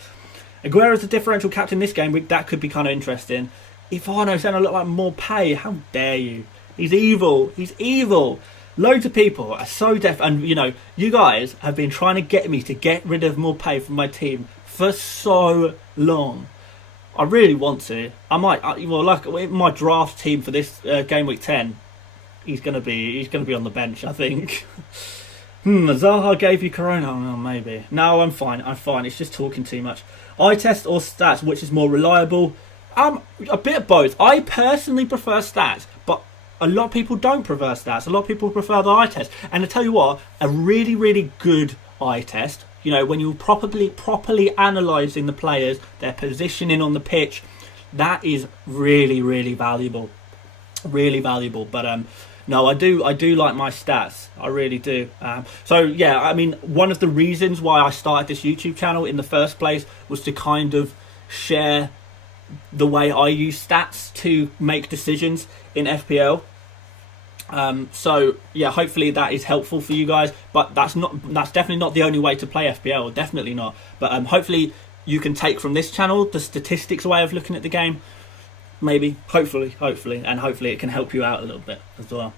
Aguero's the differential captain this game week. That could be kind of interesting. Ivano saying I look like more pay. How dare you? He's evil. He's evil. Loads of people are so deaf. And, you know, you guys have been trying to get me to get rid of more pay from my team for so long. I really want to. I might. Well, like my draft team for this game week 10, he's gonna be on the bench, I think. Zaha gave you corona. Oh, maybe. No, I'm fine. It's just talking too much. Eye test or stats, which is more reliable? A bit of both. I personally prefer stats, but a lot of people don't prefer stats. A lot of people prefer the eye test. And I tell you what, a really, really good eye test, you know, when you're properly analysing the players, their positioning on the pitch, that is really, really valuable. Really valuable. But no, I do like my stats. I really do. So yeah, I mean, one of the reasons why I started this YouTube channel in the first place was to kind of share the way I use stats to make decisions in FPL. So yeah, hopefully that is helpful for you guys. But that's definitely not the only way to play FPL. Definitely not. But hopefully you can take from this channel the statistics way of looking at the game. Maybe, hopefully, and hopefully it can help you out a little bit as well.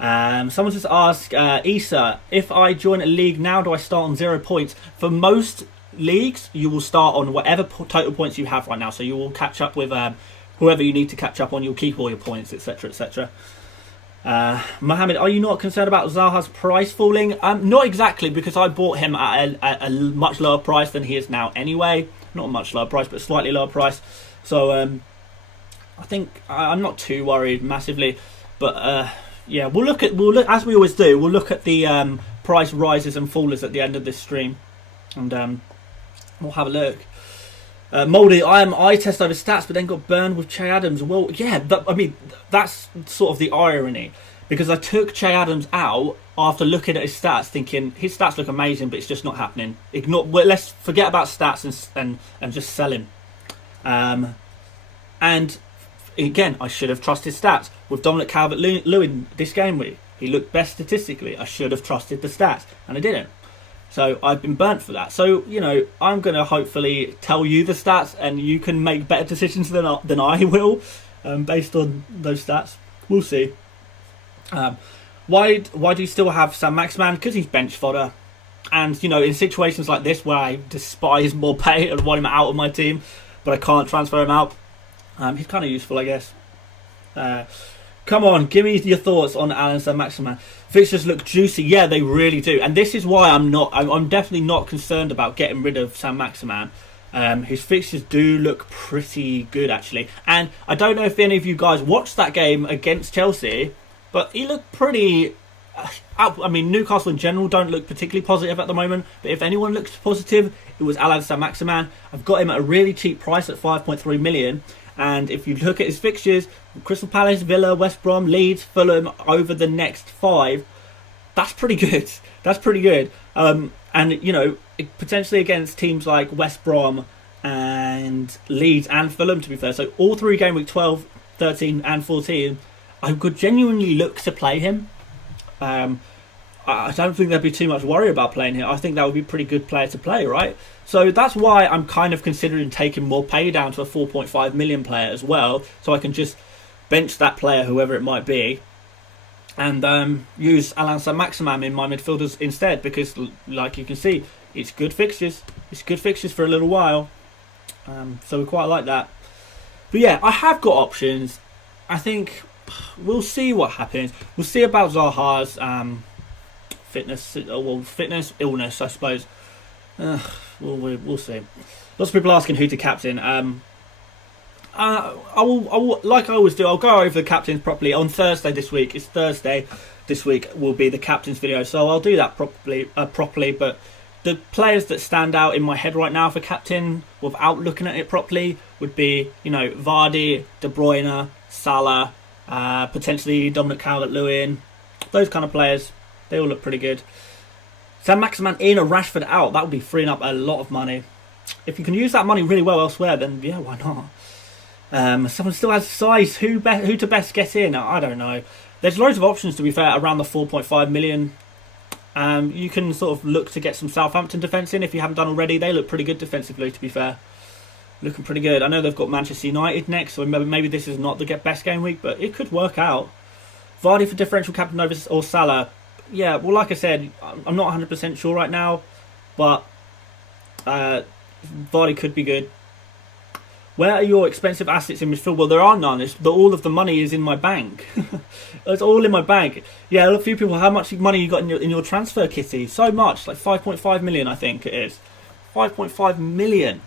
Someone just asked, Issa, if I join a league now, do I start on 0 points? For most leagues, you will start on whatever total points you have right now. So you will catch up with whoever you need to catch up on. You'll keep all your points, etc., etc. Mohammed, are you not concerned about Zaha's price falling? Not exactly, because I bought him at a much lower price than he is now anyway. Not a much lower price, but a slightly lower price. So I think I'm not too worried massively, but yeah, we'll look as we always do. We'll look at the price rises and fallers at the end of this stream, and we'll have a look. Mouldy, I am eye test over stats, but then got burned with Che Adams. Well, yeah, I mean that's sort of the irony, because I took Che Adams out after looking at his stats, thinking his stats look amazing, but it's just not happening. Let's forget about stats and just sell him. And again, I should have trusted stats. With Dominic Calvert-Lewin this game week, he looked best statistically. I should have trusted the stats, and I didn't. So I've been burnt for that. So, you know, I'm going to hopefully tell you the stats, and you can make better decisions than I will, based on those stats. We'll see. Why do you still have Sam Maximan? Because he's bench fodder. And, you know, in situations like this where I despise more pay and want him out of my team, but I can't transfer him out, he's kind of useful, I guess. Come on, give me your thoughts on Alan Saint-Maximin. Fixtures look juicy. Yeah, they really do. And this is why I'm definitely not concerned about getting rid of Saint-Maximin. His fixtures do look pretty good, actually. And I don't know if any of you guys watched that game against Chelsea, but he looked pretty... I mean, Newcastle in general don't look particularly positive at the moment, but if anyone looks positive, it was Alan Saint-Maximin. I've got him at a really cheap price at 5.3 million. And if you look at his fixtures, Crystal Palace, Villa, West Brom, Leeds, Fulham over the next 5, that's pretty good. That's pretty good. And, you know, potentially against teams like West Brom and Leeds and Fulham, to be fair. So all 3 game week 12, 13 and 14, I could genuinely look to play him. I don't think there'd be too much worry about playing him. I think that would be a pretty good player to play, right? So that's why I'm kind of considering taking more pay down to a 4.5 million player as well, so I can just bench that player, whoever it might be, and use Alan Saint-Maximin in my midfielders instead, because, like you can see, it's good fixtures. It's good fixtures for a little while, so we quite like that. But yeah, I have got options. I think we'll see what happens. We'll see about Zaha's fitness, illness, I suppose. We'll see. Lots of people asking who to captain. I will, like I always do, I'll go over the captains properly on Thursday this week. It's Thursday this week will be the captains video, so I'll do that properly. But the players that stand out in my head right now for captain, without looking at it properly, would be, you know, Vardy, De Bruyne, Salah, potentially Dominic Calvert-Lewin, those kind of players. They all look pretty good. Saint-Maximin in or Rashford out, that would be freeing up a lot of money. If you can use that money really well elsewhere, then yeah, why not? Someone still has size. Who to best get in? I don't know. There's loads of options, to be fair, around the 4.5 million. You can sort of look to get some Southampton defence in if you haven't done already. They look pretty good defensively, to be fair. Looking pretty good. I know they've got Manchester United next, so maybe this is not the best game week, but it could work out. Vardy for differential captain over or Salah. Yeah, well, like I said, I'm not 100% sure right now, but Vardy could be good. Where are your expensive assets in midfield? Well, there are none. All of the money is in my bank. It's all in my bank. Yeah, a few people. How much money you got in your transfer kitty? So much, like 5.5 million, I think it is. 5.5 million.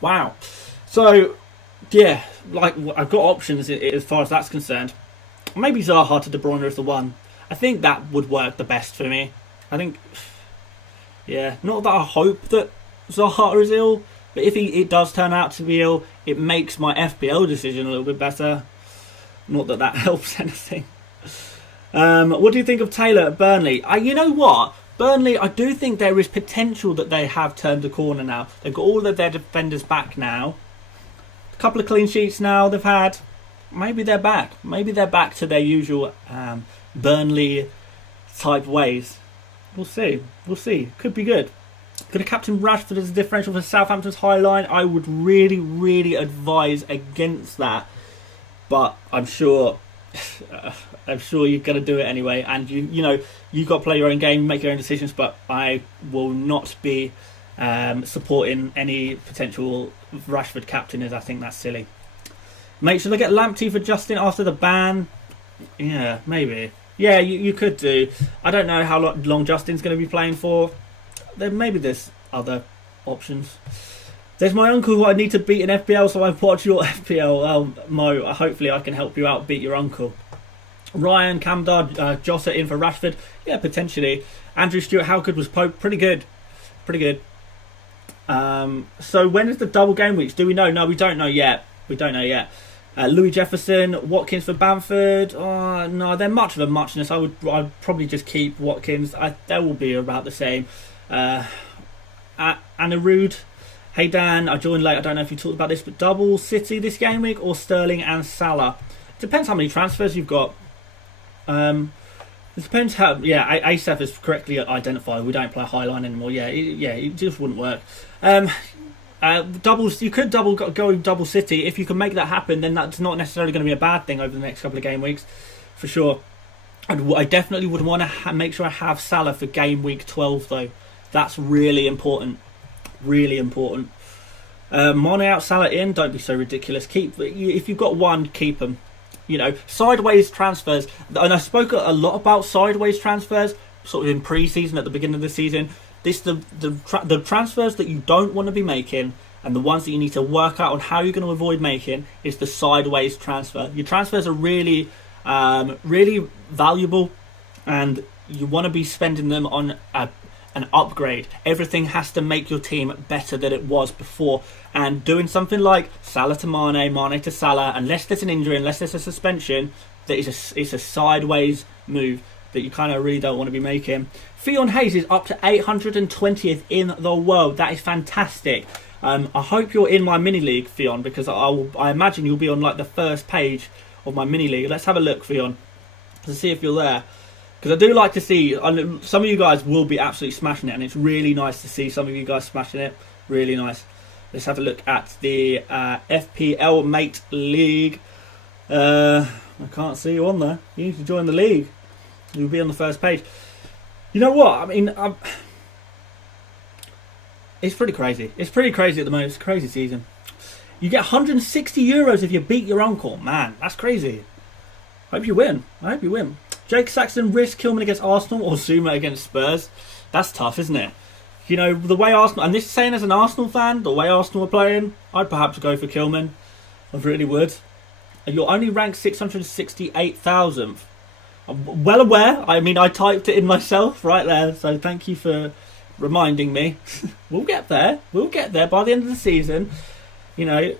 Wow. So, yeah, like I've got options as far as that's concerned. Maybe Zaha to De Bruyne is the one. I think that would work the best for me. I think, yeah, not that I hope that Zaha is ill, but if it does turn out to be ill, it makes my FPL decision a little bit better. Not that that helps anything. What do you think of Taylor at Burnley? You know what? Burnley, I do think there is potential that they have turned the corner now. They've got all of their defenders back now. A couple of clean sheets now they've had. Maybe they're back. Maybe they're back to their usual Burnley type ways. We'll see. We'll see. Could be good. Could have captain Rashford as a differential for Southampton's high line. I would really, really advise against that. But I'm sure you're going to do it anyway. And you know you've got to play your own game, make your own decisions. But I will not be supporting any potential Rashford captain, as I think that's silly. Make sure they get Lamptey for Justin after the ban. Yeah, maybe. Yeah, you could do. I don't know how long Justin's going to be playing for. Maybe there's other options. There's my uncle who I need to beat in FPL, so I've watched your FPL. Mo, hopefully I can help you out, beat your uncle. Ryan, Camdar, Jossa in for Rashford. Yeah, potentially. Andrew Stewart, how good was Pope? Pretty good. Pretty good. So when is the double game weeks? Do we know? No, we don't know yet. Louis Jefferson, Watkins for Bamford. Oh, no, they're much of a muchness. I'd probably just keep Watkins. They will be about the same. Anna Rude. Hey Dan, I joined late. I don't know if you talked about this, but double City this game week or Sterling and Salah? Depends how many transfers you've got. It depends how. Yeah, ASAP is correctly identified. We don't play Highline anymore. Yeah, it just wouldn't work. Doubles. You could go double City if you can make that happen. Then that's not necessarily going to be a bad thing over the next couple of game weeks, for sure. I definitely would want to make sure I have Salah for game week 12 though. That's really important. Really important. Mane out, Salah in. Don't be so ridiculous. If you've got one, keep them. You know, sideways transfers. And I spoke a lot about sideways transfers, sort of in pre-season at the beginning of the season. The transfers that you don't want to be making, and the ones that you need to work out on how you're going to avoid making, is the sideways transfer. Your transfers are really, really valuable, and you want to be spending them on an upgrade. Everything has to make your team better than it was before. And doing something like Salah to Mane, Mane to Salah, unless there's an injury, unless there's a suspension, it's a sideways move that you kind of really don't want to be making. Fionn Hayes is up to 820th in the world. That is fantastic. I hope you're in my mini league, Fionn, because I imagine you'll be on like the first page of my mini league. Let's have a look, Fionn, to see if you're there. Because I do like to see, some of you guys will be absolutely smashing it, and it's really nice to see some of you guys smashing it. Really nice. Let's have a look at the FPL Mate League. I can't see you on there. You need to join the league. You'll be on the first page. You know what? I mean, it's pretty crazy. It's pretty crazy at the moment. It's a crazy season. You get €160 if you beat your uncle. Man, that's crazy. I hope you win. Jake Saxton, risk Kilman against Arsenal or Zuma against Spurs. That's tough, isn't it? You know, the way Arsenal, and this is saying as an Arsenal fan, the way Arsenal are playing, I'd perhaps go for Kilman. I really would. You're only ranked 668,000th. I'm well aware. I mean, I typed it in myself right there, so thank you for reminding me. We'll get there. By the end of the season. You know,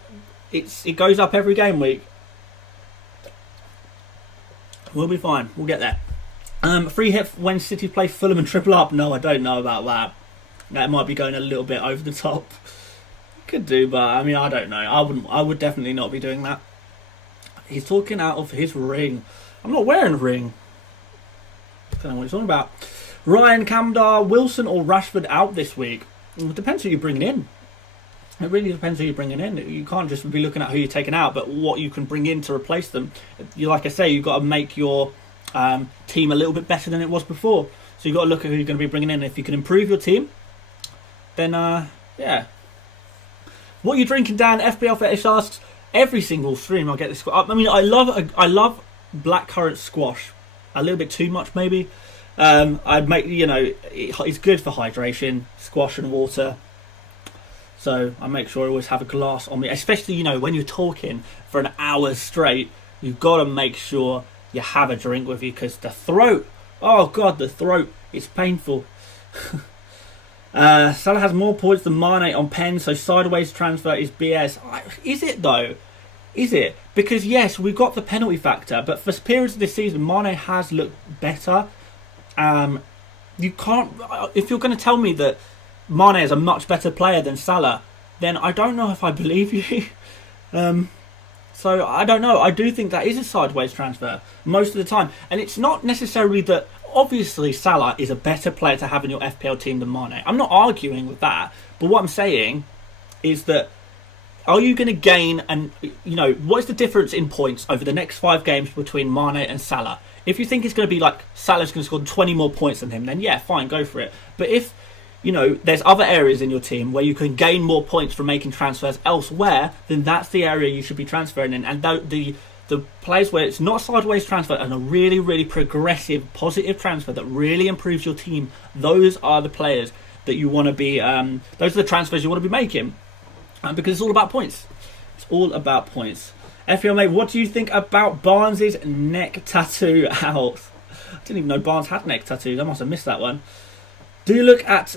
it goes up every game week. We'll be fine. We'll get there. Free hit when City play Fulham and triple up. No, I don't know about that. That might be going a little bit over the top. Could do, but I mean, I don't know. I would definitely not be doing that. He's talking out of his ring. I'm not wearing a ring. I don't know what he's talking about. Ryan, Camdar, Wilson or Rashford out this week? It depends who you're bringing in. It really depends who you're bringing in. You can't just be looking at who you're taking out, but what you can bring in to replace them. Like I say, you've got to make your team a little bit better than it was before. So you've got to look at who you're going to be bringing in. If you can improve your team, then yeah. What are you drinking, Dan? FPL Fetish asks. Every single stream I get this. I mean, I love blackcurrant squash. A little bit too much, maybe. I'd make, it's good for hydration, squash and water. So I make sure I always have a glass on me, especially, when you're talking for an hour straight. You've got to make sure you have a drink with you, because the throat, oh God, the throat is painful. Salah has more points than Mane on pen, so sideways transfer is BS. Is it though? Is it? Because yes, we've got the penalty factor, but for periods of this season, Mane has looked better. You can't. If you're going to tell me that Mane is a much better player than Salah, then I don't know if I believe you. So I don't know. I do think that is a sideways transfer most of the time, and it's not necessarily that. Obviously, Salah is a better player to have in your FPL team than Mane. I'm not arguing with that, but what I'm saying is that are you going to gain, and what is the difference in points over the next 5 games between Mane and Salah? If you think it's going to be like Salah's going to score 20 more points than him, then yeah, fine, go for it. But if there's other areas in your team where you can gain more points from making transfers elsewhere, then that's the area you should be transferring in. And the players where it's not sideways transfer and a really, really progressive, positive transfer that really improves your team, those are the players that you want to be. Those are the transfers you want to be making, because it's all about points. It's all about points. FPL mate, what do you think about Barnes' neck tattoo out? I didn't even know Barnes had neck tattoos. I must have missed that one. Do you look at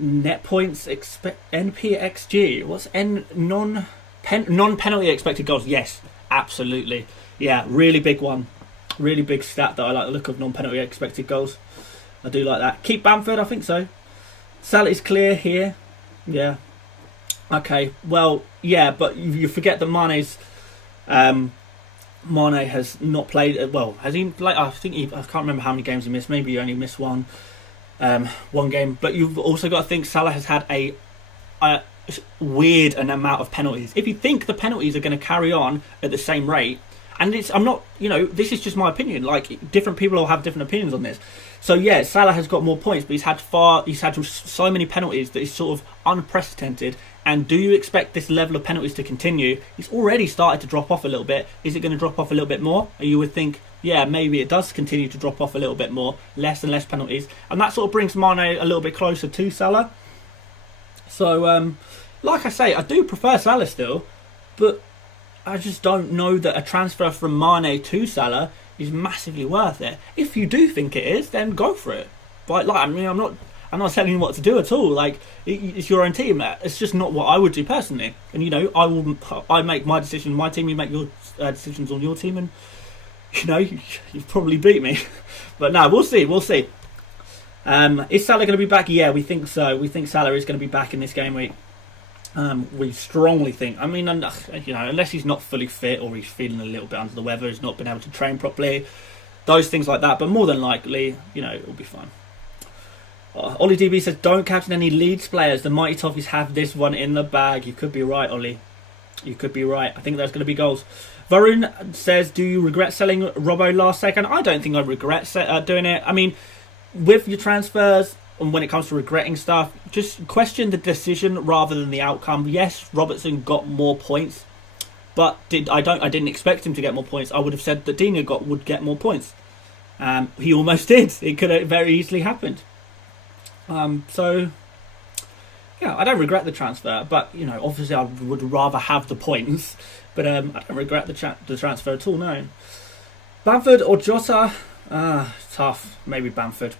net points NPXG? What's non-penalty expected goals? Yes. Absolutely. Yeah, really big one. Really big stat that I like the look of, non-penalty expected goals. I do like that. Keep Bamford, I think so. Salah is clear here. Yeah. Okay, well, yeah, but you forget that Mane has not played. Well, has he played? I can't remember how many games he missed. Maybe he only missed one game. But you've also got to think Salah has had a weird an amount of penalties. If you think the penalties are going to carry on at the same rate, and I'm not, this is just my opinion. Like, different people will have different opinions on this. So yeah, Salah has got more points, but he's had so many penalties that is sort of unprecedented. And do you expect this level of penalties to continue? He's already started to drop off a little bit. Is it going to drop off a little bit more? Or you would think, yeah, maybe it does continue to drop off a little bit more, less and less penalties, and that sort of brings Mane a little bit closer to Salah. So, like I say, I do prefer Salah still, but I just don't know that a transfer from Mane to Salah is massively worth it. If you do think it is, then go for it. But I'm not telling you what to do at all. Like, it's your own team. It's just not what I would do personally. And I make my decision on my team. You make your decisions on your team, and you've probably beat me. But no, we'll see. Is Salah going to be back? Yeah, we think so. We think Salah is going to be back in this game week. We strongly think. I mean, unless he's not fully fit or he's feeling a little bit under the weather, he's not been able to train properly, those things like that. But more than likely, it'll be fine. Ollie DB says, don't captain any Leeds players. The Mighty Toffees have this one in the bag. You could be right, Ollie. You could be right. I think there's going to be goals. Varun says, do you regret selling Robbo last second? I don't think I regret doing it. I mean, with your transfers, and when it comes to regretting stuff, just question the decision rather than the outcome. Yes, Robertson got more points, but I didn't expect him to get more points. I would have said that Dina would get more points. He almost did. It could have very easily happened. So yeah, I don't regret the transfer, but obviously I would rather have the points. But I don't regret the transfer at all. No. Bamford or Jota? Tough. Maybe Bamford.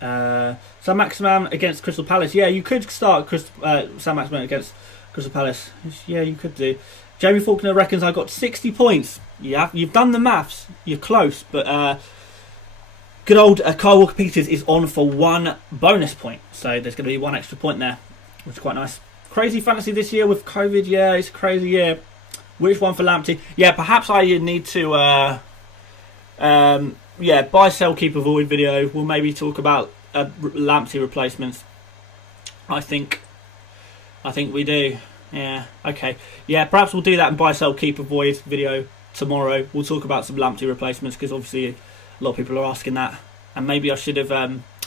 Sam Maximan against Crystal Palace. Yeah, you could start Sam Maximan against Crystal Palace. Yeah, you could do. Jamie Faulkner reckons I got 60 points. Yeah, you've done the maths. You're close, but Good old Kyle Walker-Peters is on for 1 bonus point. So there's going to be 1 extra point there, which is quite nice. Crazy fantasy this year with COVID. Yeah, it's a crazy year. Which one for Lamptey? Yeah, perhaps I need to buy, sell, keep, avoid video. We'll maybe talk about Lamptey replacements. I think we do. Yeah, okay. Yeah, perhaps we'll do that and buy, sell, keep, avoid video tomorrow. We'll talk about some Lamptey replacements because obviously a lot of people are asking that, and maybe I should have.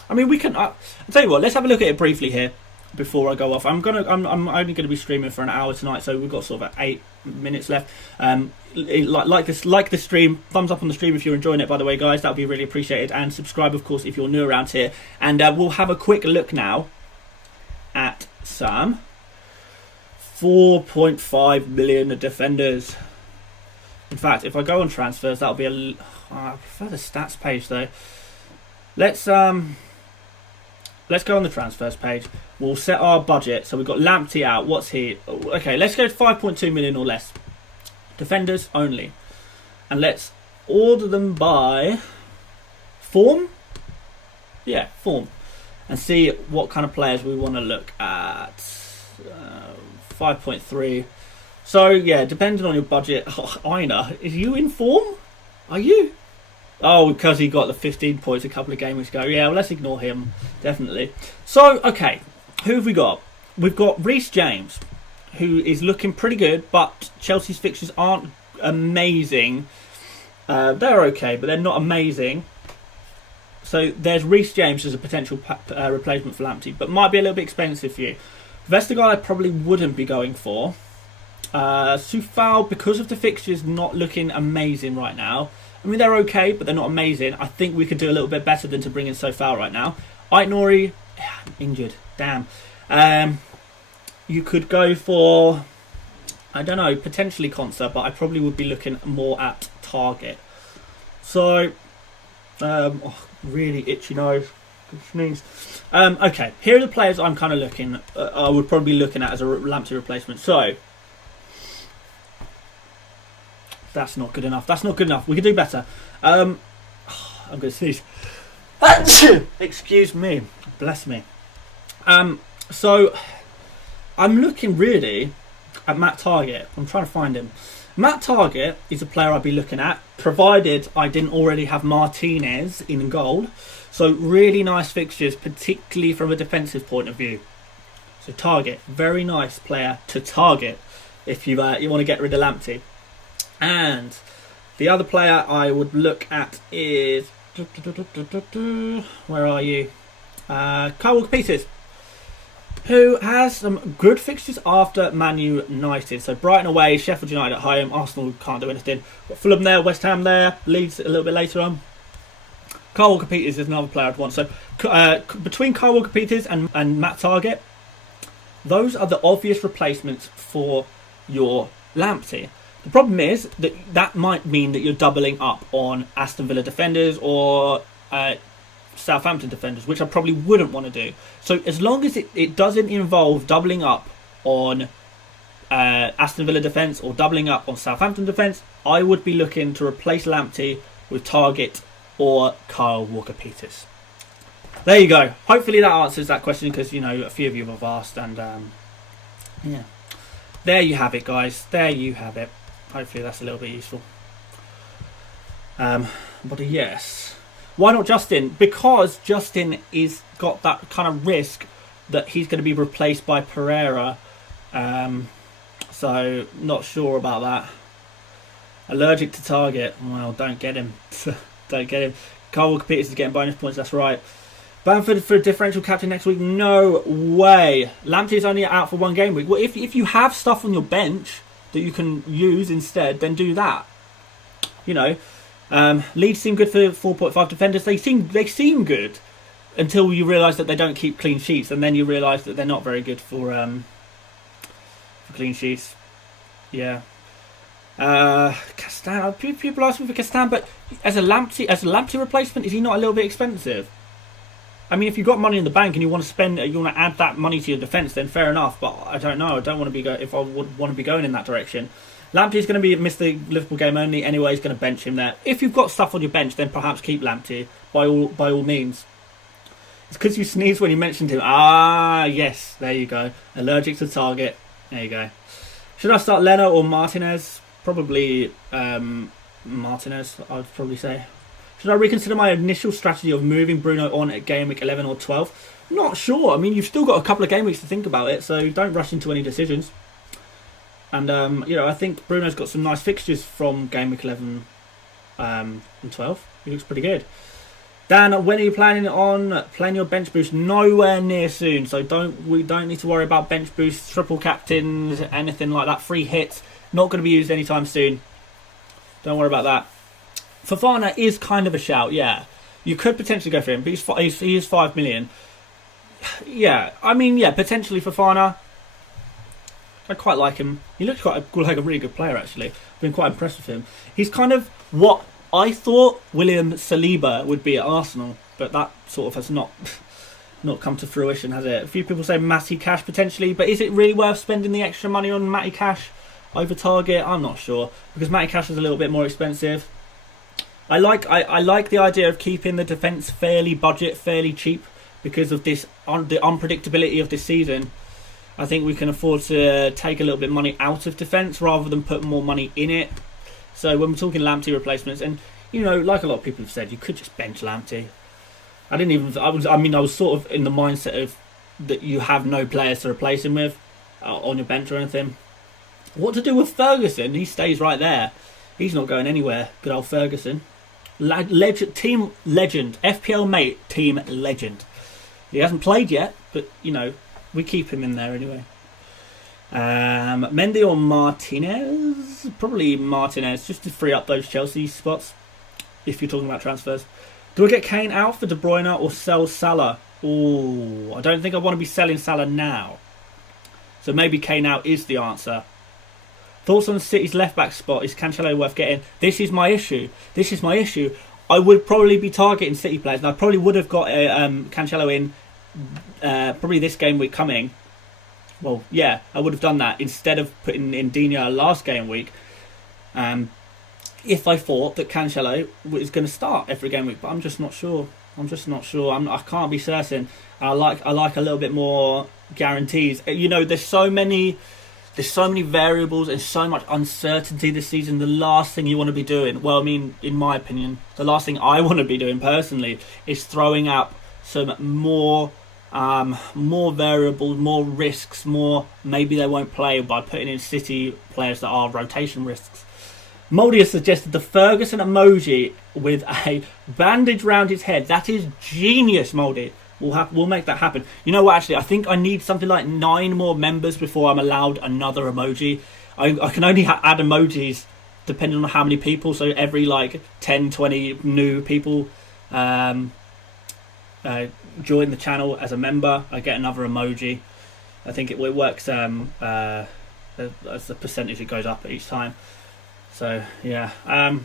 We can. I'll tell you what. Let's have a look at it briefly here before I go off. I'm only gonna be streaming for an hour tonight, so we've got sort of 8 minutes left. Like the stream. Thumbs up on the stream if you're enjoying it. By the way, guys, that would be really appreciated. And subscribe, of course, if you're new around here. And we'll have a quick look now at some 4.5 million defenders. In fact, if I go on transfers, that'll be I prefer the stats page though. Let's go on the transfers page. We'll set our budget. So we've got Lamptey out. What's he? Okay, let's go to 5.2 million or less. Defenders only. And let's order them by form. Yeah, form. And see what kind of players we want to look at. 5.3. So, yeah, depending on your budget. Oh, Aina, is you in form? Are you? Oh, because he got the 15 points a couple of game weeks ago. Yeah, well, let's ignore him. Definitely. So, okay. Who have we got? We've got Reece James, who is looking pretty good, but Chelsea's fixtures aren't amazing. They're okay, but they're not amazing. So, there's Reece James as a potential replacement for Lamptey, but might be a little bit expensive for you. Vestergaard I probably wouldn't be going for. Soufal, because of the fixtures not looking amazing right now. I mean, they're okay, but they're not amazing. I think we could do a little bit better than to bring in Soufal right now. Aït-Nouri, injured. Damn. You could go for, I don't know, potentially Konsa, but I probably would be looking more at Target. So, really itchy nose. Sneeze. Okay, here are the players I'm kind of looking. I would probably be looking at as a Lamptey replacement. So. That's not good enough. That's not good enough. We could do better. I'm going to sneeze. Excuse me. Bless me. So, I'm looking really at Matt Target. I'm trying to find him. Matt Target is a player I'd be looking at, provided I didn't already have Martinez in goal. So, really nice fixtures, particularly from a defensive point of view. So, Target. Very nice player to target if you want to get rid of Lamptey. And the other player I would look at is... Where are you? Kyle Walker-Peters, who has some good fixtures after Man United. So Brighton away, Sheffield United at home, Arsenal can't do anything. Got Fulham there, West Ham there, Leeds a little bit later on. Kyle Walker-Peters is another player I'd want. So between Kyle Walker-Peters and Matt Target, those are the obvious replacements for your Lamptey. The problem is that might mean that you're doubling up on Aston Villa defenders or Southampton defenders, which I probably wouldn't want to do. So as long as it doesn't involve doubling up on Aston Villa defence or doubling up on Southampton defence, I would be looking to replace Lamptey with Target or Kyle Walker-Peters. There you go. Hopefully that answers that question, because a few of you have asked, and yeah, there you have it, guys. There you have it. Hopefully that's a little bit useful. But yes, why not Justin? Because Justin is got that kind of risk that he's going to be replaced by Pereira. So not sure about that. Allergic to Target. Well, don't get him. Don't get him. Kyle Walker-Peters is getting bonus points. That's right. Bamford for a differential captain next week? No way. Lamptey is only out for 1 game week. Well, if you have stuff on your bench that you can use instead, then do that. Leeds seem good for 4.5 defenders. They seem good until you realise that they don't keep clean sheets, and then you realise that they're not very good for clean sheets. Yeah. Castan. People ask me for Castan, but as a Lamptey replacement, is he not a little bit expensive? I mean, if you've got money in the bank and you want to add that money to your defence, then fair enough. But I don't know. I don't want to be if I would want to be going in that direction. Lamptey's going to miss the Liverpool game only anyway. He's going to bench him there. If you've got stuff on your bench, then perhaps keep Lamptey by all means. It's because you sneezed when you mentioned him. Ah, yes, there you go. Allergic to target. There you go. Should I start Leno or Martinez? Probably Martinez, I'd probably say. Should I reconsider my initial strategy of moving Bruno on at game week 11 or 12? Not sure. I mean, you've still got a couple of game weeks to think about it, so don't rush into any decisions. And, I think Bruno's got some nice fixtures from game week 11 and 12. He looks pretty good. Dan, when are you planning on playing your bench boost? Nowhere near soon, so we don't need to worry about bench boosts, triple captains, anything like that. Free hits, not going to be used anytime soon. Don't worry about that. Fofana is kind of a shout, yeah. You could potentially go for him, but he is 5 million. Yeah, I mean, yeah, potentially Fofana. I quite like him. He looks like a really good player, actually. I've been quite impressed with him. He's kind of what I thought William Saliba would be at Arsenal, but that sort of has not come to fruition, has it? A few people say Matty Cash potentially, but is it really worth spending the extra money on Matty Cash over Target? I'm not sure, because Matty Cash is a little bit more expensive. I like the idea of keeping the defence fairly cheap because of the unpredictability of this season. I think we can afford to take a little bit of money out of defence rather than put more money in it. So when we're talking Lamptey replacements, and like a lot of people have said, you could just bench Lamptey. I was sort of in the mindset of that you have no players to replace him with on your bench or anything. What to do with Ferguson? He stays right there. He's not going anywhere. Good old Ferguson. Team legend. FPL mate, team legend. He hasn't played yet, but, we keep him in there anyway. Mendy or Martinez? Probably Martinez, just to free up those Chelsea spots, if you're talking about transfers. Do I get Kane out for De Bruyne or sell Salah? Oh, I don't think I want to be selling Salah now. So maybe Kane out is the answer. Thoughts on City's left-back spot? Is Cancelo worth getting? This is my issue. I would probably be targeting City players, and I probably would have got Cancelo in probably this game week coming. Well, yeah, I would have done that instead of putting in Dina last game week. If I thought that Cancelo was going to start every game week, but I'm just not sure. I can't be certain. I like a little bit more guarantees. There's so many variables and so much uncertainty this season. The last thing you want to be doing, well, I mean, in my opinion, the last thing I want to be doing personally is throwing up some more variables, more risks, more maybe they won't play by putting in City players that are rotation risks. Moldy has suggested the Ferguson emoji with a bandage round his head. That is genius, Moldy. We'll make that happen. You know what, actually, I think I need something like 9 more members before I'm allowed another emoji. I can only add emojis depending on how many people. So every 10, 20 new people join the channel as a member, I get another emoji. I think it works as the percentage it goes up each time. So yeah, a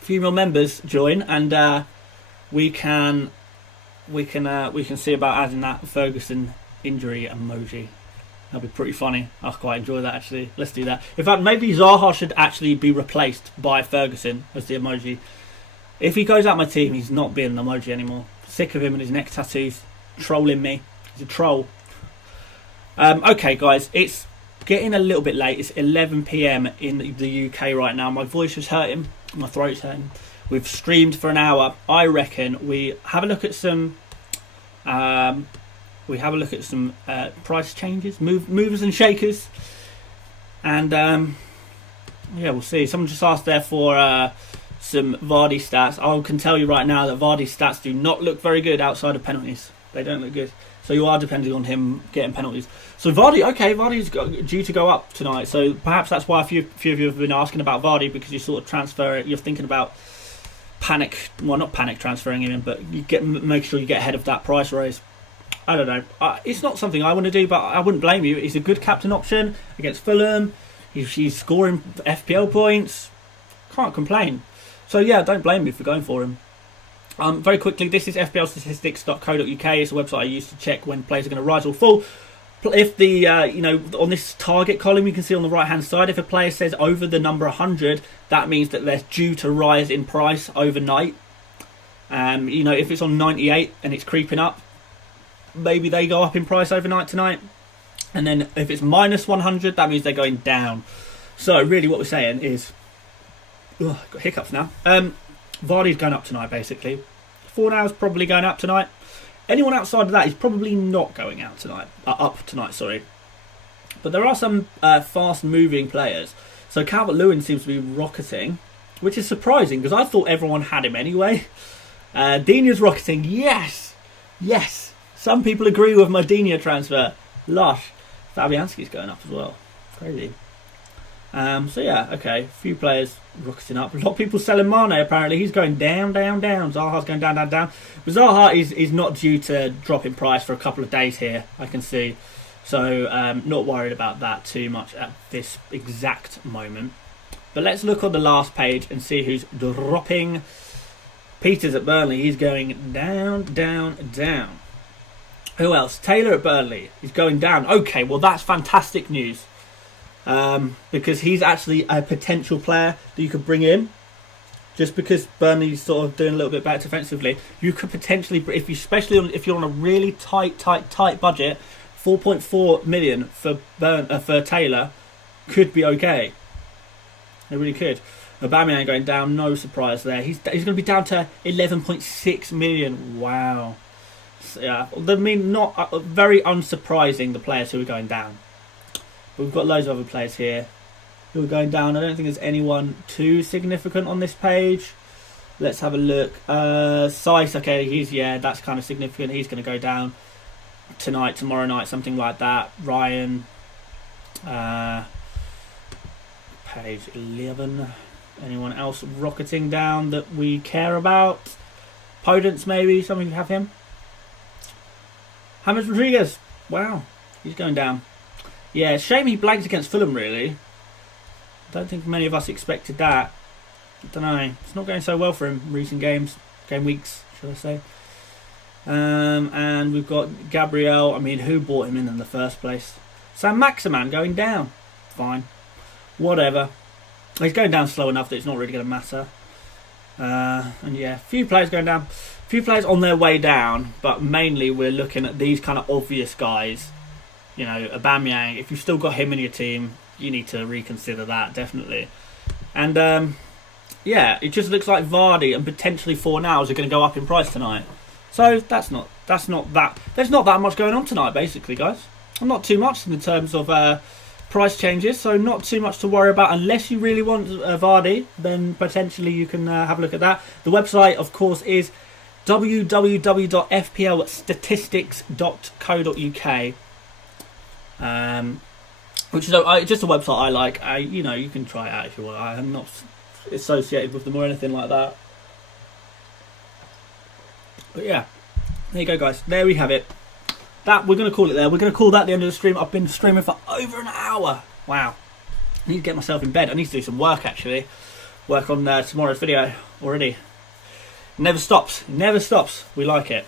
few more members join, and we can see about adding that Ferguson injury emoji. That'd be pretty funny. I quite enjoy that, actually. Let's do that. In fact, maybe Zaha should actually be replaced by Ferguson as the emoji. If he goes out my team, he's not being an emoji anymore. Sick of him and his neck tattoos trolling me. He's a troll. Okay, guys, it's getting a little bit late. It's 11 p.m. in the UK right now. My voice is hurting. My throat's hurting. We've streamed for an hour. I reckon we have a look at some. Price changes, movers and shakers, and yeah, we'll see. Someone just asked there for some Vardy stats. I can tell you right now that Vardy's stats do not look very good outside of penalties. They don't look good. So you are depending on him getting penalties. So Vardy's due to go up tonight. So perhaps that's why a few of you have been asking about Vardy, because you sort of transfer it. You're thinking about not panic transferring him in, but make sure you get ahead of that price raise. I don't know. It's not something I want to do, but I wouldn't blame you. He's a good captain option against Fulham. He's scoring FPL points. Can't complain. So yeah, don't blame me for going for him. Very quickly, this is FPLstatistics.co.uk. It's a website I use to check when players are going to rise or fall. if the you know, on this target column you can see on the right hand side, if a player says over the number 100, that means that they're due to rise in price overnight. You know, if it's on 98 and it's creeping up, maybe they go up in price overnight tonight. And then if it's minus 100, that means they're going down. So really what we're saying is, got hiccups now. Vardy's going up tonight, basically. Fornal's probably going up tonight. Anyone outside of that is probably not going out tonight. Up tonight, sorry. But there are some fast-moving players. So Calvert-Lewin seems to be rocketing, which is surprising because I thought everyone had him anyway. Dina's rocketing, yes! Yes! Some people agree with my Dina transfer. Lush. Fabianski's going up as well. Crazy. So yeah, okay. A few players rocketing up. A lot of people selling Mane apparently. He's going down, down, down. Zaha's going down, down, down. But Zaha is not due to drop in price for a couple of days here, I can see. So not worried about that too much at this exact moment. But let's look on the last page and see who's dropping. Peters at Burnley. He's going down, down, down. Who else? Taylor at Burnley. He's going down. Okay, well that's fantastic news. Because he's actually a potential player that you could bring in. Just because Burnley's sort of doing a little bit better defensively, you could potentially, especially if you're on a really tight budget, 4.4 million for Taylor could be okay. It really could. Aubameyang going down, no surprise there. He's going to be down to 11.6 million. Wow. So, yeah, I mean, not very unsurprising, the players who are going down. But we've got loads of other players here who are going down. I don't think there's anyone too significant on this page. Let's have a look. Sice, okay, that's kind of significant. He's going to go down tonight, tomorrow night, something like that. Ryan, page 11. Anyone else rocketing down that we care about? Podence, maybe, something to have him. James Rodriguez, wow, he's going down. Yeah, shame he blanked against Fulham, really. Don't think many of us expected that. I don't know. It's not going so well for him recent game weeks, should I say. And we've got Gabriel. I mean, who bought him in the first place? Sam Maximan going down. Fine. Whatever. He's going down slow enough that it's not really going to matter. And yeah, a few players going down. A few players on their way down, but mainly we're looking at these kind of obvious guys. You know, Aubameyang, if you've still got him in your team, you need to reconsider that, definitely. And yeah, it just looks like Vardy and potentially Fornals are going to go up in price tonight. So there's not that much going on tonight, basically, guys. Not too much in terms of price changes, so not too much to worry about. Unless you really want Vardy, then potentially you can have a look at that. The website, of course, is www.fplstatistics.co.uk. Which is just a website I like. You know, you can try it out if you want. I'm not associated with them or anything like that. But yeah, there you go, guys. There we have it. That we're going to call it there. We're going to call that the end of the stream. I've been streaming for over an hour. Wow. I need to get myself in bed. I need to do some work, actually. Work on tomorrow's video already. Never stops. Never stops. We like it.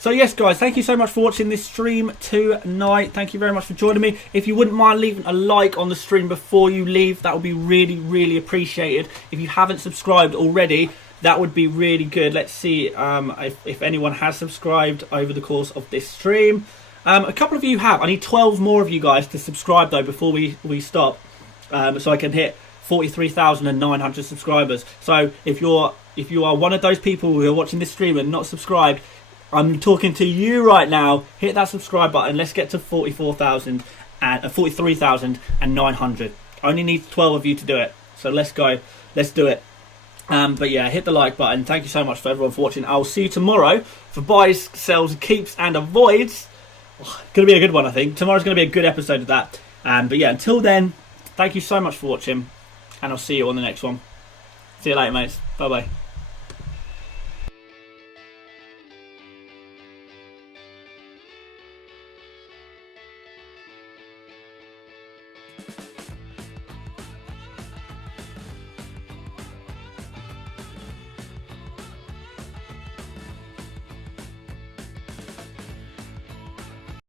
So yes, guys, thank you so much for watching this stream tonight. Thank you very much for joining me. If you wouldn't mind leaving a like on the stream before you leave, that would be really, really appreciated. If you haven't subscribed already, that would be really good. Let's see if anyone has subscribed over the course of this stream. A couple of you have. I need 12 more of you guys to subscribe, though, before we stop, so I can hit 43,900 subscribers. So if you are one of those people who are watching this stream and not subscribed, I'm talking to you right now. Hit that subscribe button. Let's get to 43,900. Only need 12 of you to do it. So let's go. Let's do it. But yeah, hit the like button. Thank you so much for everyone for watching. I'll see you tomorrow for buys, sells, keeps, and avoids. Going to be a good one, I think. Tomorrow's going to be a good episode of that. But yeah, until then, thank you so much for watching, and I'll see you on the next one. See you later, mates. Bye bye.